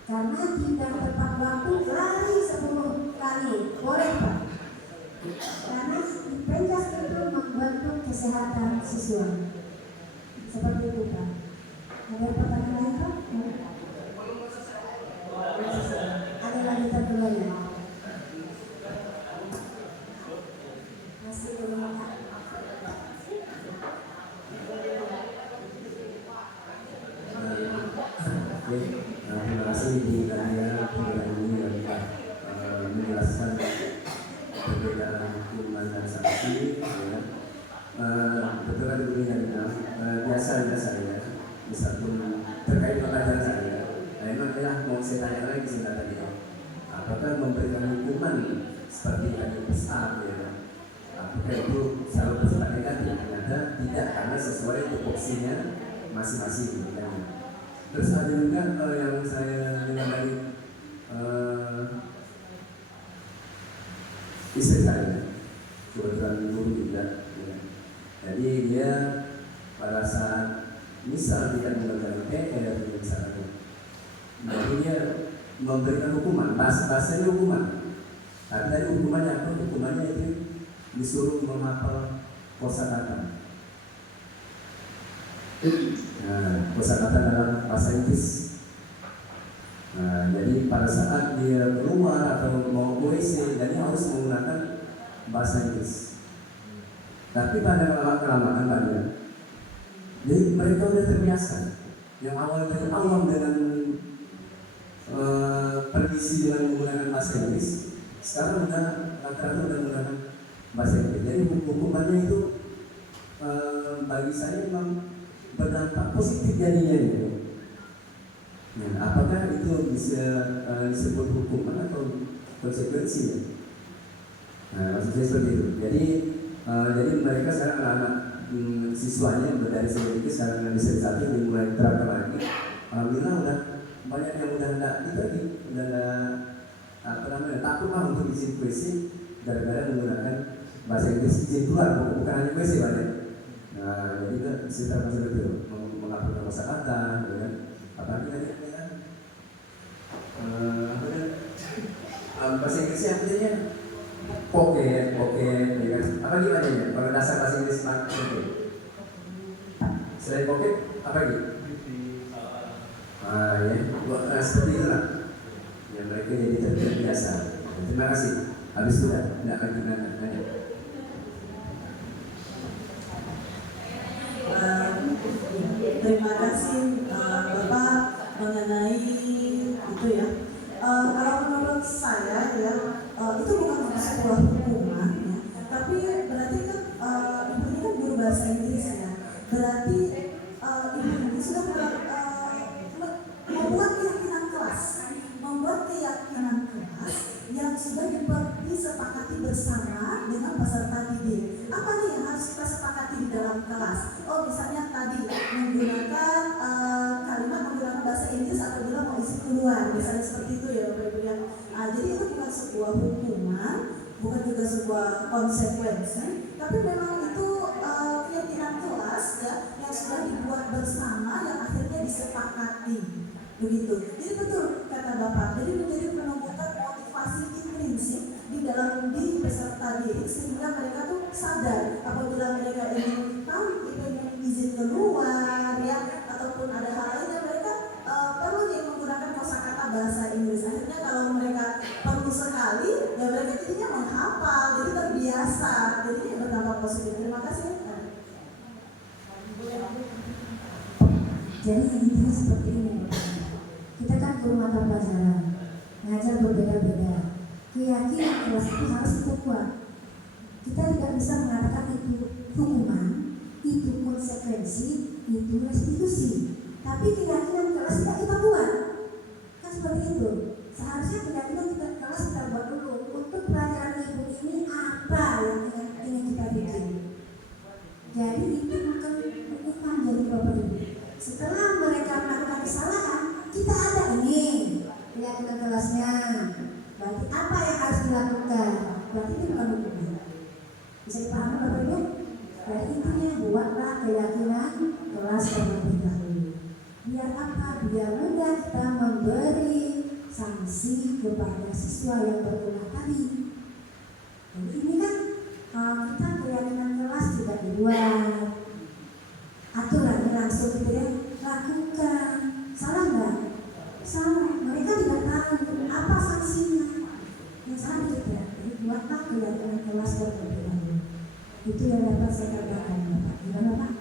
Karena tidak tepat waktu lari 10 kali, boleh Pak. Karena penjas itu membantu kesehatan siswa. Seperti itu Pak. Ada pertanyaan lain Pak? kasih banyak. Oke, terima kasih di kalian ini dapat menjelaskan perbedaan hukuman dan sanksi. Ya. Betul kan dulu yang bilang biasanya saya, meskipun terkait pelajaran saya, memang mau saya tanya lagi sebentar tadi, apakah memberikan hukuman seperti tadi besar, ya? Apakah itu selalu bersifat negatif? Ternyata tidak, karena sesuai tupoksinya masing-masing. Ya. Terus ada juga yang saya dengar dari istri saya, kebetulan guru juga. Ya. Jadi dia pada saat misal tidak mengerjakan PR misalnya, jadi dia memberikan hukuman, bahasanya hukuman. Tapi tadi hukumannya apa? Hukumannya itu disuruh menghafal kosakata. Nah, kosakata dalam bahasa Inggris. Nah, jadi pada saat dia keluar atau mau ke WC, jadi harus menggunakan bahasa Inggris. Tapi pada kelamaan banyak, jadi mereka sudah terbiasa. Yang awalnya tadi awam dengan permisi dengan menggunakan bahasa Inggris, sekarang sudah rata-rata sudah menggunakan bahasa Inggris. Jadi hukumannya itu bagi saya memang berdampak positif jadinya gitu. Nah, apakah itu bisa disebut hukuman atau konsekuensi? Nah, maksud saya seperti itu. Jadi mereka sekarang anak-anak siswanya dari sini sekarang bisa satu dimulai terapkan lagi. Alhamdulillah udah banyak yang udah takut lah untuk izin WC gara-gara menggunakan bahasa Inggris izin keluar, bukan hanya WC banyak. Nah, jadi kan sekitar masih betul menghapuskan kosakata, ya kan? Apalagi tadi ya, bahasa Inggrisnya artinya pocket, ya kan? Apa gimana ya? Kalau dasar bahasa Inggris pocket. Selain pocket, apa lagi? Ya, seperti itulah. Ya mereka jadi terbiasa. Terima kasih. Habis itu tidak lagi nanya. Terima kasih Bapak mengenai itu ya. Kalau menurut saya ya itu bukan sebuah hukuman ya, tapi berarti kan ibu ini kan guru bahasa Inggris ya. Berarti ibu ini sudah membuat keyakinan kelas yang sudah disepakati bersama dengan peserta didik. Apa nih yang harus kita sepakati di dalam kelas? Oh, misalnya tadi menggunakan menggunakan bahasa Inggris apabila mau isi keluar, misalnya seperti itu ya Bapak Ibu ya. Jadi itu bukan sebuah hukuman, bukan juga sebuah konsekuensi, tapi memang itu keyakinan kelas ya yang sudah dibuat bersama yang akhirnya disepakati. Begitu. Jadi betul kata Bapak. Jadi menjadi menumbuhkan motivasi intrinsik di peserta didik sehingga mereka tuh sadar apabila mereka ingin izin keluar ya ataupun ada hal lainnya mereka perlu menggunakan kosakata bahasa Inggris. Akhirnya kalau mereka perlu sekali ya mereka jadinya menghafal, jadi terbiasa, jadinya berdampak positif. Terima kasih. Jadi intinya seperti ini. Kita kan guru mata pelajaran, ngajar berbeda-beda. Keyakinan kelas itu harus kita kuat. Kita tidak bisa mengatakan itu hukuman, itu konsekuensi, itu restitusi. Tapi keyakinan kelas tidak kita buat. Kan seperti itu. Seharusnya keyakinan kita kelas kita buat dulu. Untuk pelajaran ibu ini apa yang ingin kita bikin. Jadi itu bukan hukuman dari Bapak Ibu. Setelah mereka melakukan kesalahan, kita ada ini keyakinan kelasnya. Berarti apa yang harus dilakukan? Berarti itu bukan hukuman. Bisa dipahami Bapak Ibu? Jadi intinya buatlah keyakinan kelas terlebih dahulu. Biar apa? Biar mudah kita memberi sanksi kepada siswa yang berulah tadi. Jadi ini kan kita keyakinan kelas juga dibuat. Aturannya langsung kita lakukan. Salah nggak? Salah. Mereka tidak tahu apa sanksinya. Yang salah kita. Jadi buatlah keyakinan kelas terlebih dahulu. Itu yang dapat saya katakan, Bapak. Gimana, Pak?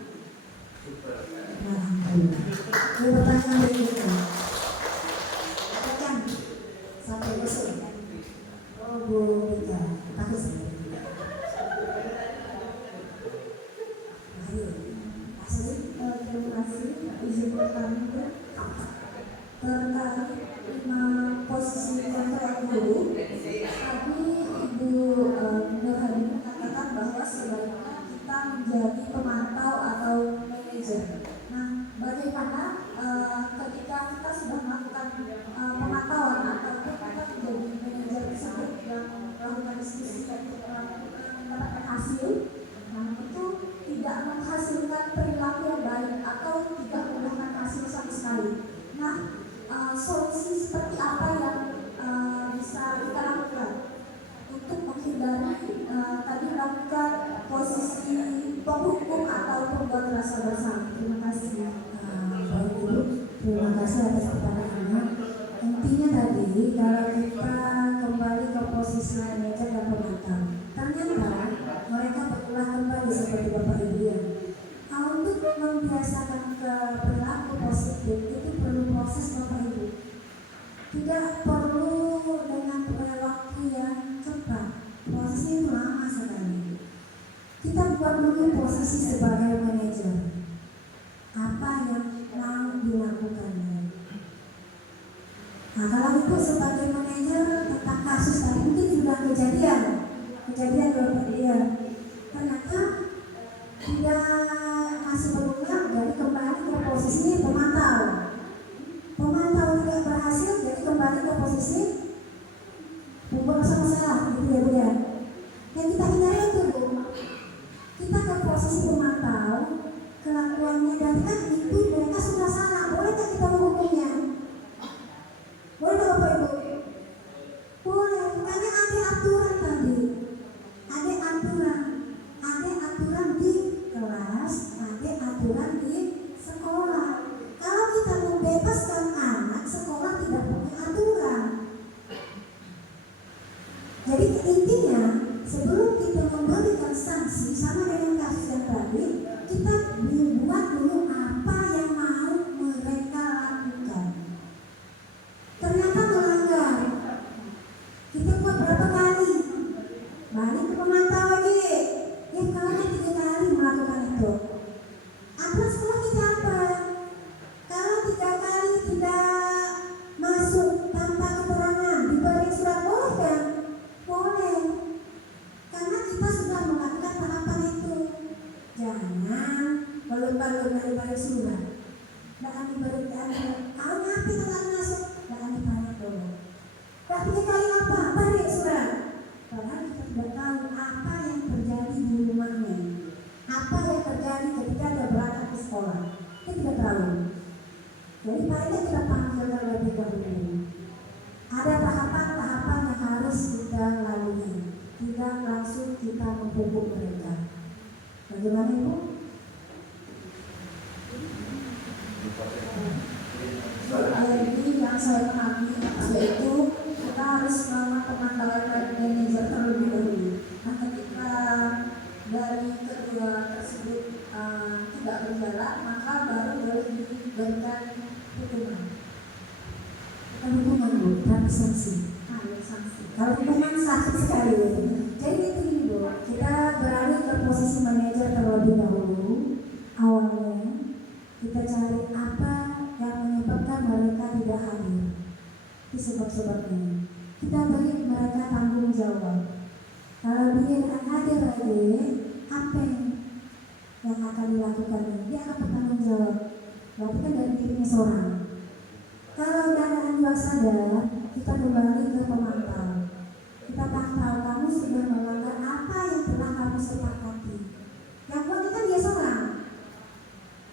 Alhamdulillah. Ini pertanyaan berikutnya. Katakan sampai besok. Oh, Bu Rika, takut saya. Ayo, asli. Terima kasih. Izin bertanya terkait posisi kontrak guru. Tadi Ibu Nurhadi mengatakan bahwa sebaiknya kita menjadi pemantau atau manajer. Nah, bagaimana ketika kita sudah melakukan pemantauan atau kita menjadi manajer tersebut yang melakukan diskusi untuk mendapatkan hasil, nah itu tidak menghasilkan perilaku yang baik atau tidak membuahkan hasil sama sekali. Nah, solusi seperti apa yang bisa kita lakukan untuk menghindari tadi melakukan posisi penghukum atau pembuat rasa bersalah? Terima kasih. Baik Bu, terima kasih atas pertanyaannya. Intinya tadi kalau kita kembali ke posisi manajer dan pemantau, ternyata mereka berulah kembali seperti Bapak Ibu ya. Untuk membiasakan ke perilaku positif itu perlu proses Bapak Ibu. Tidak perlu dengan waktu yang cepat. Prosesnya itu lama sekali. Kita buat dulu posisi sebagai manajer. Apa yang mau dilakukannya? Nah, kalau itu sebagai manajer tentang kasus tadi mungkin sudah kejadian Bapak dia. Ternyata tidak masih berulang, jadi kembali ke posisi pemantau. Pemantau tidak berhasil, jadi kembali ke posisi pembuat masalah, gitu ya Bu ya. Yang kita hindari itu Bu, kita ke posisi pemantau, kelakuannya dan kan itu mereka sudah salah, bolehkah kita menghukumnya? Boleh Bapak Ibu? Boleh, karena ada aturan tadi. Ada aturan di kelas, ada aturan di sekolah. Kalau kita membebaskan anak, sekolah tidak punya aturan. Jadi intinya, sebelum kita memberikan sanksi sama dengan kasus yang tadi, kita buat dulu apa yang mau mereka lakukan. Ternyata melanggar, kita buat berapa kali? Balik ke pemantau lagi. Ya kalau 3 kali melakukan itu. Aturan sekolah kita apa? Kalau 3 kali tidak masuk tanpa keterangan, diberi surat boleh kan? Boleh. Karena kita sudah melakukan tahapan itu. Jangan belum diberi surat. Jangan diberi kalau nanti telah masuk, jangan ditanya dulu. Dah 3 kali apa? Beri surat. Padahal kita tidak tahu apa yang terjadi di rumahnya, apa yang terjadi ketika dia berangkat ke sekolah. Kita tidak tahu. Jadi paling kita panggil terlebih dahulu. Ada tahapan-tahapan yang harus kita lalui. Tidak langsung kita menghukum mereka. Bagaimana Ibu? Jadi yang saya pahami yaitu kita harus melakukan pemantauan manajer terlebih dahulu. Nah, ketika dari kedua tersebut tidak berjalan, maka baru boleh diberikan hukuman. Bukan hukuman Bu, tapi sanksi. Sanksi. Kalau hukuman sakit sekali. Jadi itu ini Bu, kita beralih ke posisi manajer terlebih dahulu. Awalnya kita cari apa yang menyebabkan mereka tidak hadir. Itu sebab-sebabnya. Kita beri mereka tanggung jawab. Kalau dia akan hadir lagi, apa yang akan dilakukan? Dia akan bertanggung jawab. Berarti kan dari dirinya seorang. Kalau keadaan juga sadar, kita kembali ke pemantau. Kita pantau kamu sudah melanggar apa yang telah kamu sepakati. Yang buat kan dia seorang.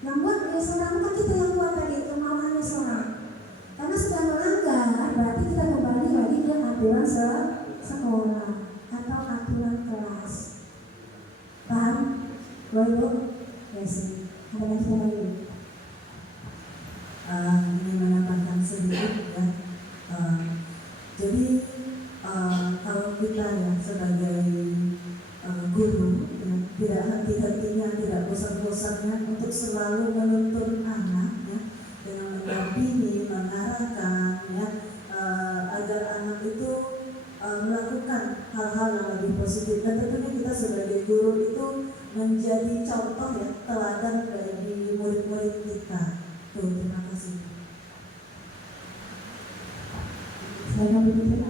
Yang buat dia seorang kan kita yang buat tadi kemauannya seorang. Karena sudah melanggar, berarti kita kembali lagi ke aturan sekolah atau aturan kelas. Paham? Boleh? Yes. Ada yang lagi? Ini menambahkan sedikit ya. Jadi kalau kita ya sebagai guru ya, tidak henti-hentinya, tidak bosan-bosannya untuk selalu menuntun anak ya, dengan mendampingi, mengarahkan ya, agar anak itu melakukan hal-hal yang lebih positif. Dan tentunya kita sebagai guru itu menjadi contoh ya, teladan bagi murid-murid kita. Tuh, terima kasih. Saya mau begitu.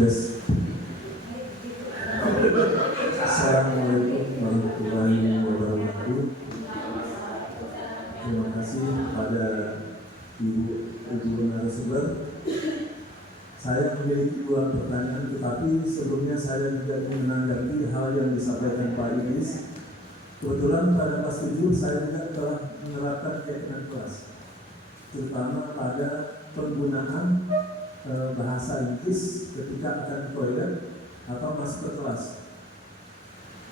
Terus Assalamualaikum warahmatullahi wabarakatuh. Terima kasih pada Ibu narasumber. Saya memiliki dua pertanyaan, tetapi sebelumnya saya juga ingin menanggapi hal yang disampaikan Pak Idris. Kebetulan pada kelas 7 saya juga telah menerapkan keyakinan kelas, terutama pada penggunaan bahasa Inggris ketika akan ke toilet atau masuk ke kelas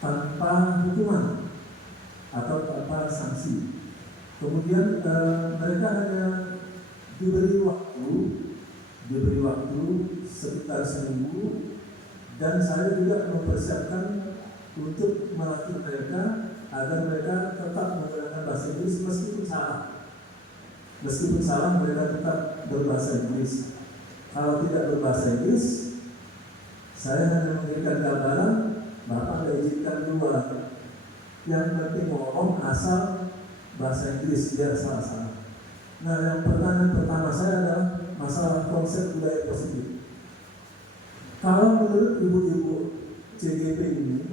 tanpa hukuman atau tanpa sanksi. Kemudian mereka hanya diberi waktu sekitar seminggu, dan saya juga mempersiapkan untuk melatih mereka agar mereka tetap menggunakan bahasa Inggris meskipun salah mereka tetap berbahasa Inggris. Kalau tidak berbahasa Inggris, saya hanya memberikan gambaran, Bapak izinkan keluar. Yang penting ngomong asal bahasa Inggris, biar salah-salah. Nah, yang pertanyaan pertama saya adalah masalah konsep budaya positif. Kalau menurut ibu-ibu CGP ini,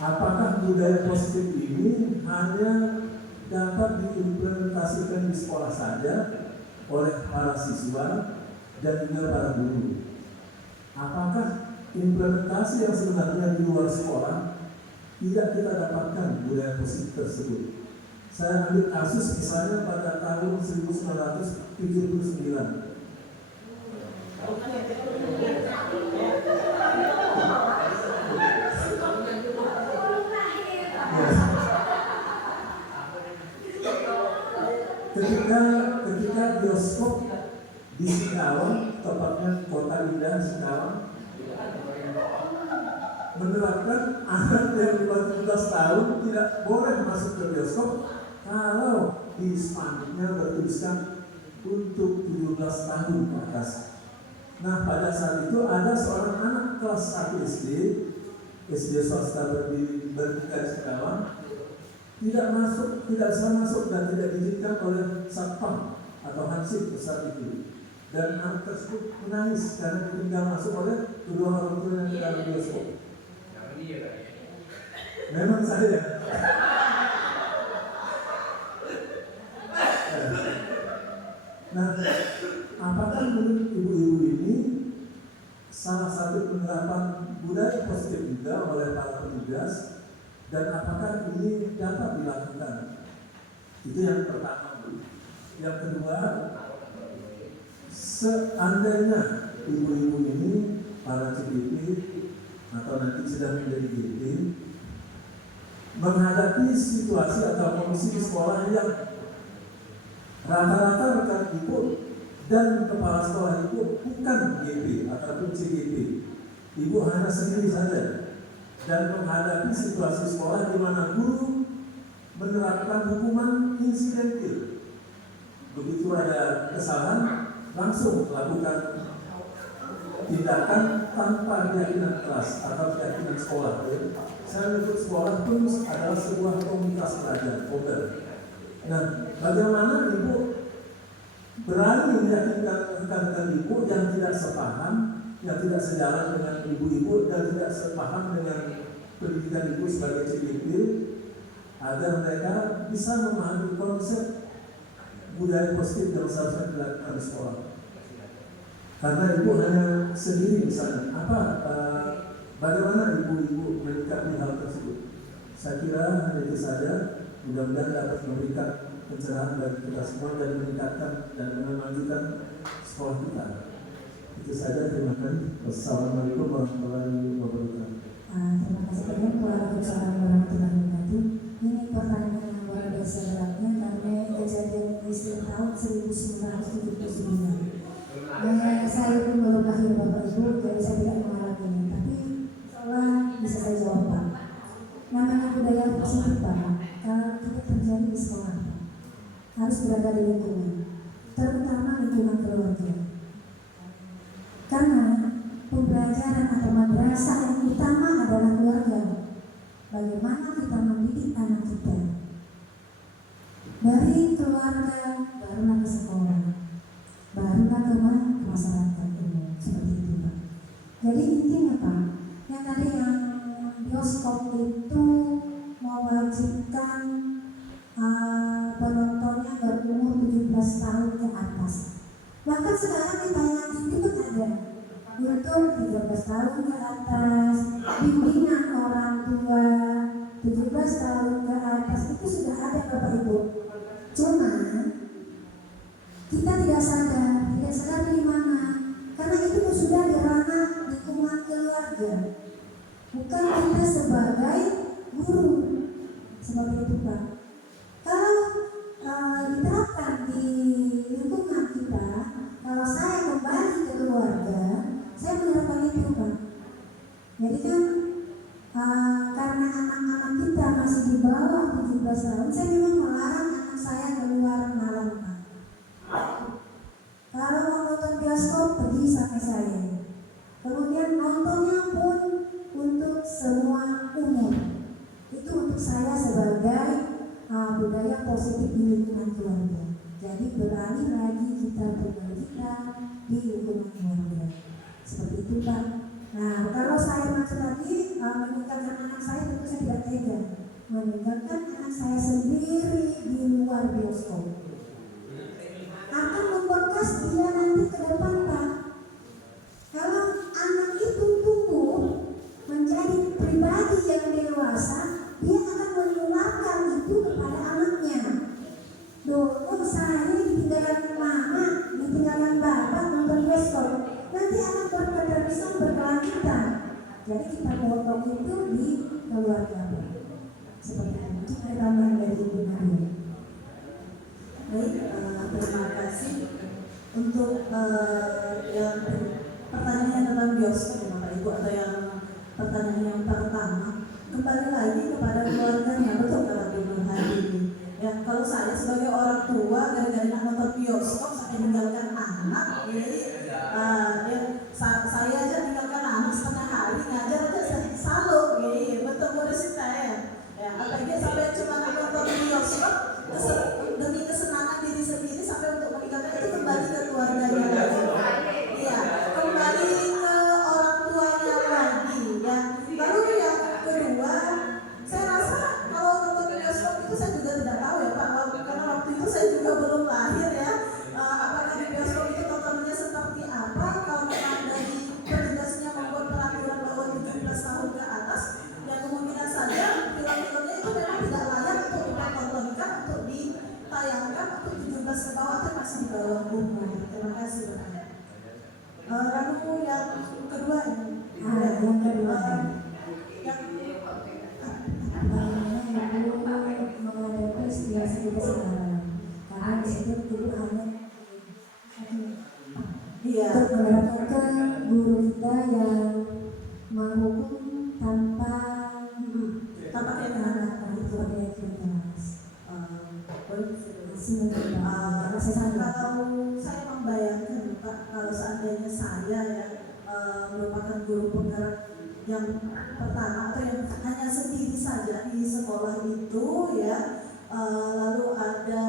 apakah budaya positif ini hanya dapat diimplementasikan di sekolah saja oleh para siswa dan juga para guru? Apakah implementasi yang sebenarnya di luar sekolah tidak kita dapatkan budaya positif tersebut? Saya ambil kasus misalnya pada tahun 1979. Ketika bioskop di Singkawang, tepatnya Kota Indah Singkawang, menerapkan anak yang di bawah 17 tahun tidak boleh masuk ke bioskop kalau di spanduknya bertuliskan untuk 17 tahun ke atas. Nah, pada saat itu ada seorang anak kelas 1 SD swasta berdiri di Singkawang, tidak bisa masuk dan tidak diizinkan oleh satpam atau hansip saat itu. Dan anak tersebut menangis karena ditinggal masuk oleh kedua orang tua yang di dalam bioskop. Memang saya. Nah, apakah menurut ibu-ibu ini salah satu penerapan budaya positif juga oleh para petugas, dan apakah ini dapat dilakukan? Itu yang pertama, Bu. Yang kedua, seandainya ibu-ibu ini para CGP atau nanti sedang menjadi GP menghadapi situasi atau kondisi di sekolah yang rata-rata rekan ibu dan kepala sekolah ibu bukan GP ataupun CGP, ibu hanya sendiri saja, dan menghadapi situasi sekolah di mana guru menerapkan hukuman insidentil. Begitu ada kesalahan, langsung melakukan tindakan tanpa keyakinan kelas atau keyakinan sekolah. Saya menyebut sekolah pun adalah sebuah komunitas belajar, open. Nah, bagaimana ibu berani meyakinkan rekan-rekan ibu yang tidak sepaham, yang tidak sejalan dengan ibu-ibu dan tidak sepaham dengan pendidikan ibu sebagai CGP, agar mereka bisa memahami konsep budaya positif yang seharusnya dilakukan di sekolah. Karena ibu hanya sendiri misalnya, bagaimana ibu-ibu menyikapi hal tersebut? Saya kira hanya itu saja. Mudah-mudahan dapat memberikan pencerahan bagi kita semua dan meningkatkan dan memajukan sekolah kita. Itu saja, terima kasih. Wassalamualaikum warahmatullahi wabarakatuh. Terima kasih banyak. Waalaikumsalam warahmatullahi wabarakatuh. Ini pertanyaan yang luar biasa beratnya karena kejadian SD tahun 1979. Saya pun belum lahir Bapak Ibu, jadi saya tidak mengalami, tapi seolah bisa saya jawab Pak. Namanya budaya positif Pak, kalau kita terjadi di sekolah harus berada di lingkungan, terutama lingkungan keluarga. Karena pembelajaran atau madrasah yang utama adalah keluarga. Bagaimana kita mendidik anak kita? Dari keluarga barulah ke sekolah, barulah ke masyarakat umum, seperti itu Pak. Jadi intinya Pak, yang tadi yang bioskop itu mewajibkan penontonnya berumur 17 tahun ke atas. Bahkan sekarang di tayangan TV pun ada YouTube 13 tahun ke atas, bimbingan orang tua 17 tahun ke atas, itu sudah ada Bapak Ibu. Cuma kita tidak sadar di mana, karena itu sudah di ranah lingkungan keluarga, bukan kita sebagai guru, seperti itu Pak. Kalau diterapkan di lingkungan kita, kalau saya kembali ke keluarga, saya menerapkan itu Pak. Jadi kan karena anak-anak kita masih di bawah 17 tahun, saya memang melarang anak saya keluar malam Pak. Kalau mau nonton bioskop, pergi sampai saya. Kemudian nontonnya pun untuk semua umur. Itu untuk saya sebagai budaya positif di lingkungan keluarga. Jadi berani lagi kita berpendidikan di lingkungan keluarga. Seperti itu Pak. Nah, kalau saya maksud lagi meninggalkan anak saya, tentu saya tidak tega. Meninggalkan anak saya sendiri di luar bioskop akan membekas dia nanti ke depan Pak. Kalau anak itu tumbuh menjadi pribadi yang dewasa, dia akan menularkan itu kepada anaknya. Dulu saya ditinggalkan mama, ditinggalkan bapak nonton bioskop, nanti akan berketerusan berkelanjutan. Jadi kita potong itu di keluarga. Seperti itu pertama dari Ibu Nadia. Baik, terima kasih untuk yang pertanyaan tentang bioskop ya Bapak Ibu, atau yang pertanyaan yang pertama. Kembali lagi kepada keluarganya, betul kata Ibu Nadia. Ya, kalau saya sebagai orang tua gara-gara nonton bioskop saya meninggalkan anak, jadi saya aja meninggalkan anak setengah hari ngajar aja saya salut, betul murid saya. Ya, apalagi sampai cuma nonton bioskop demi kesenangan diri sendiri sampai untuk meninggalkan itu kembali ke keluarganya lagi. Iya, kembali ke orang tuanya lagi. Ya, lalu yang kedua, saya rasa kalau nonton bioskop itu saya juga tidak tahu ya Pak, karena waktu itu saya juga belum lahir ya. Apakah di bioskop itu tontonannya seperti apa? Kalau memang dari petugasnya membuat peraturan bahwa 17 tahun ke atas, ya kemungkinan saja film-filmnya itu memang tidak layak untuk ditontonkan, untuk ditayangkan untuk 17 ke bawah, itu masih di bawah umur. Terima kasih Bapak. Lalu yang kedua ini, Yang kedua, yang menghadapi situasi kita sekarang, karena di situ dulu hanya iya. untuk mendapatkan guru kita yang menghukum tanpa kekerasan itu sebagai kriminalitas. Kalau saya membayangkan Pak, kalau seandainya saya ya merupakan guru penggerak yang pertama atau yang hanya sendiri saja di sekolah itu ya, lalu ada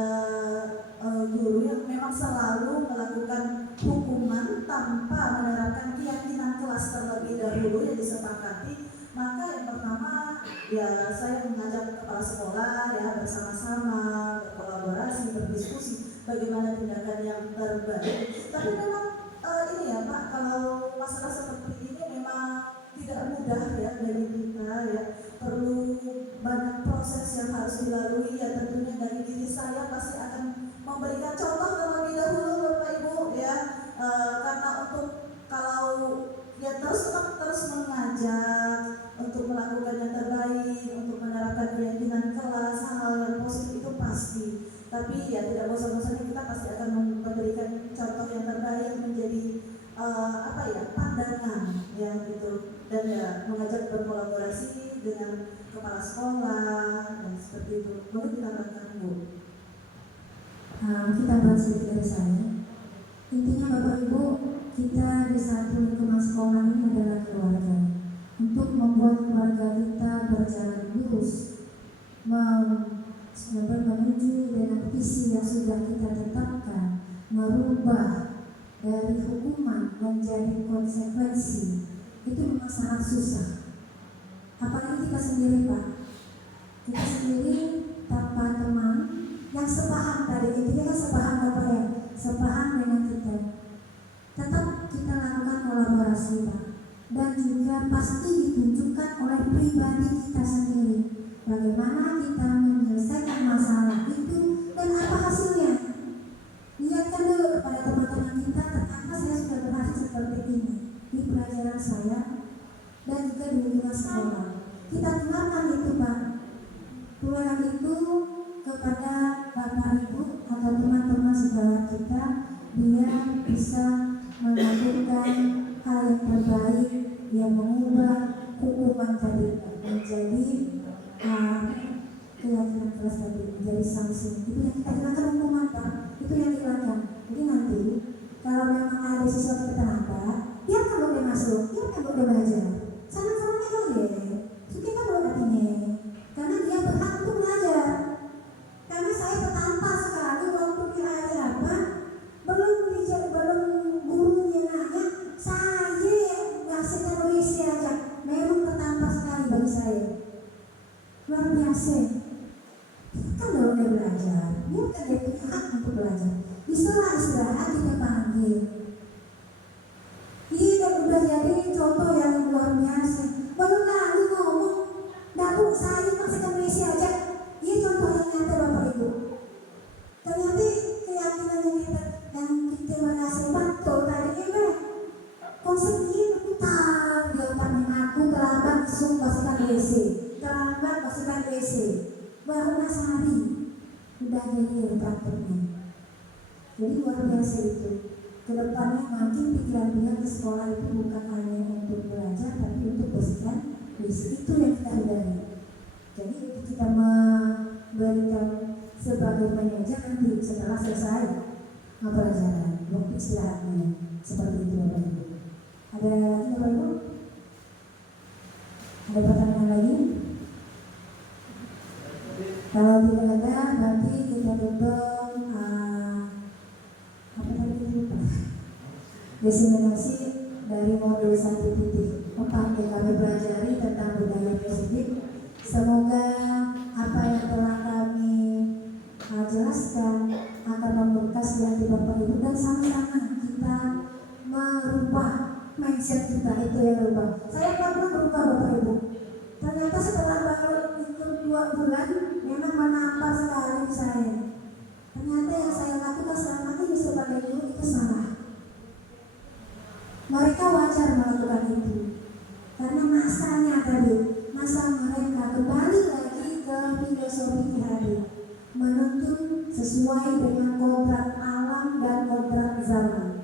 guru yang memang selalu melakukan hukuman tanpa menerapkan keyakinan kelas terlebih dahulu yang disepakati, maka yang pertama ya saya mengajak kepala sekolah ya bersama-sama berkolaborasi, berdiskusi bagaimana tindakan yang terbaik. Tapi memang ini ya Pak, kalau masalah seperti ini memang tidak mudah ya dari kita ya, perlu banyak proses yang harus dilalui ya, tentunya dari diri saya pasti akan memberikan contoh terlebih dahulu Bapak Ibu ya, karena untuk kalau ya terus mengajak untuk melakukan yang terbaik, untuk menerapkan keyakinan kelas, hal yang positif itu pasti. Tapi Tapi ya tidak bosan-bosannya kita pasti akan memberikan contoh yang terbaik, menjadi pandangan yang gitu, dan ya mengajak berkolaborasi dengan kepala sekolah dan seperti itu. Mungkin kita akan Bu. Kita bahas sedikit dari saya. Intinya Bapak Ibu, kita di satu lingkungan sekolah ini adalah keluarga. Untuk membuat keluarga kita berjalan lurus, menuju dengan visi yang sudah kita tetapkan, merubah dari hukuman menjadi konsekuensi, itu memang sangat susah. Apalagi kita sendiri Pak, kita sendiri tanpa teman yang sepaham tadi, intinya kan sepaham Bapak ya, sepaham dengan kita. Tetap kita lakukan kolaborasi Pak, dan juga pasti ditunjukkan oleh pribadi kita sendiri bagaimana kita menyelesaikan masalah itu dan apa hasilnya. Lihatkan dulu kepada teman-teman kita, ternyata saya sudah berhasil seperti ini di pelajaran saya dan juga di lingkungan sekolah. Kita keluarkan itu Pak, keluarkan itu kepada Bapak Ibu atau teman-teman saudara kita, biar bisa melakukan hal yang terbaik yang mengubah hukuman tadi menjadi keyakinan keras tadi, menjadi sanksi. Itu yang kita hilangkan hukuman Pak, itu yang hilangkan. Jadi nanti kalau memang ada sesuatu yang terlambat, biarkan dulu dia masuk, biarkan dulu dia belajar. Sama-sama dulu ya, kita dulu artinya, karena dia berhak untuk belajar. Karena saya tertampar sekali waktu belajar apa, belum gurunya nanya, saya ngasihkan WC aja, memang tertampar sekali bagi saya. Luar biasa. Kan dulu dia belajar, bukan dia punya hak untuk belajar. Bisa istirahat kita panggil. Ini udah jadi contoh yang luar biasa. Baru lalu ngomong, dapur saya masihkan WC aja. Ini contoh yang nyata Bapak Ibu. Ternyata keyakinan yang kita merasa betul tadi ini konsep ini putar di otaknya. Aku terlambat masukkan WC, terlambat masukkan WC. Baru sehari udah jadi prakteknya. Jadi luar biasa itu. Kedepannya makin pikiran dia ke sekolah itu bukan hanya untuk belajar, tapi untuk bersihkan WC. Itu yang kita hindari. Jadi kita memberikan sebagai manajer nanti setelah selesai pelajaran, waktu istirahatnya seperti itu Bapak Ibu. Ada lagi Bapak Ibu? Ada pertanyaan lagi? Kalau tidak ada, nanti kita tutup diseminasi dari modul 1.4 yang kami pelajari tentang budaya positif. Semoga apa yang telah kami jelaskan akan membekas di hati Bapak Ibu, dan sama-sama kita merubah mindset kita. Itu yang berubah. Saya pernah berubah Bapak Ibu. Ternyata setelah baru itu 2 bulan memang menambah sekali saya. Ternyata yang saya lakukan selama ini sebagai guru itu salah. Mereka wajar melakukan itu karena masanya tadi, masa mereka kembali lagi ke filosofi IHB, menuntut sesuai dengan kodrat alam dan kodrat zaman.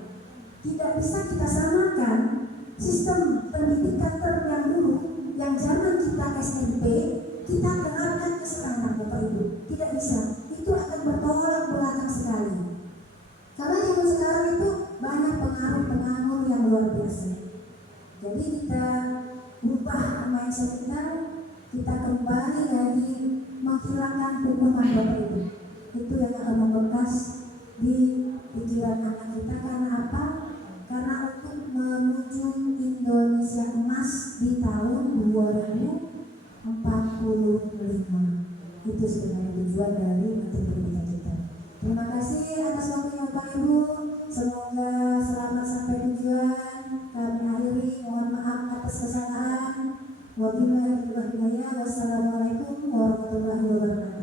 Tidak bisa kita samakan sistem pendidikan terdahulu yang zaman kita SMP kita terapkan ke sekarang Bapak Ibu. Tidak bisa, itu akan bertolak belakang sekali. Karena zaman sekarang itu banyak pengaruh-pengaruh yang luar biasa. Jadi kita ubah mindset kita kembali lagi menghilangkan hukuman Bapak Ibu. Itu yang akan membekas di pikiran anak kita. Karena apa? Karena untuk menuju Indonesia emas di tahun 2045. Itu sebenarnya tujuan dari Menteri Pendidikan kita. Terima kasih atas waktunya Bapak Ibu. Semoga selamat sampai tujuan. Kami akhiri, mohon maaf atas kesalahan. Wassalamualaikum warahmatullahi wabarakatuh.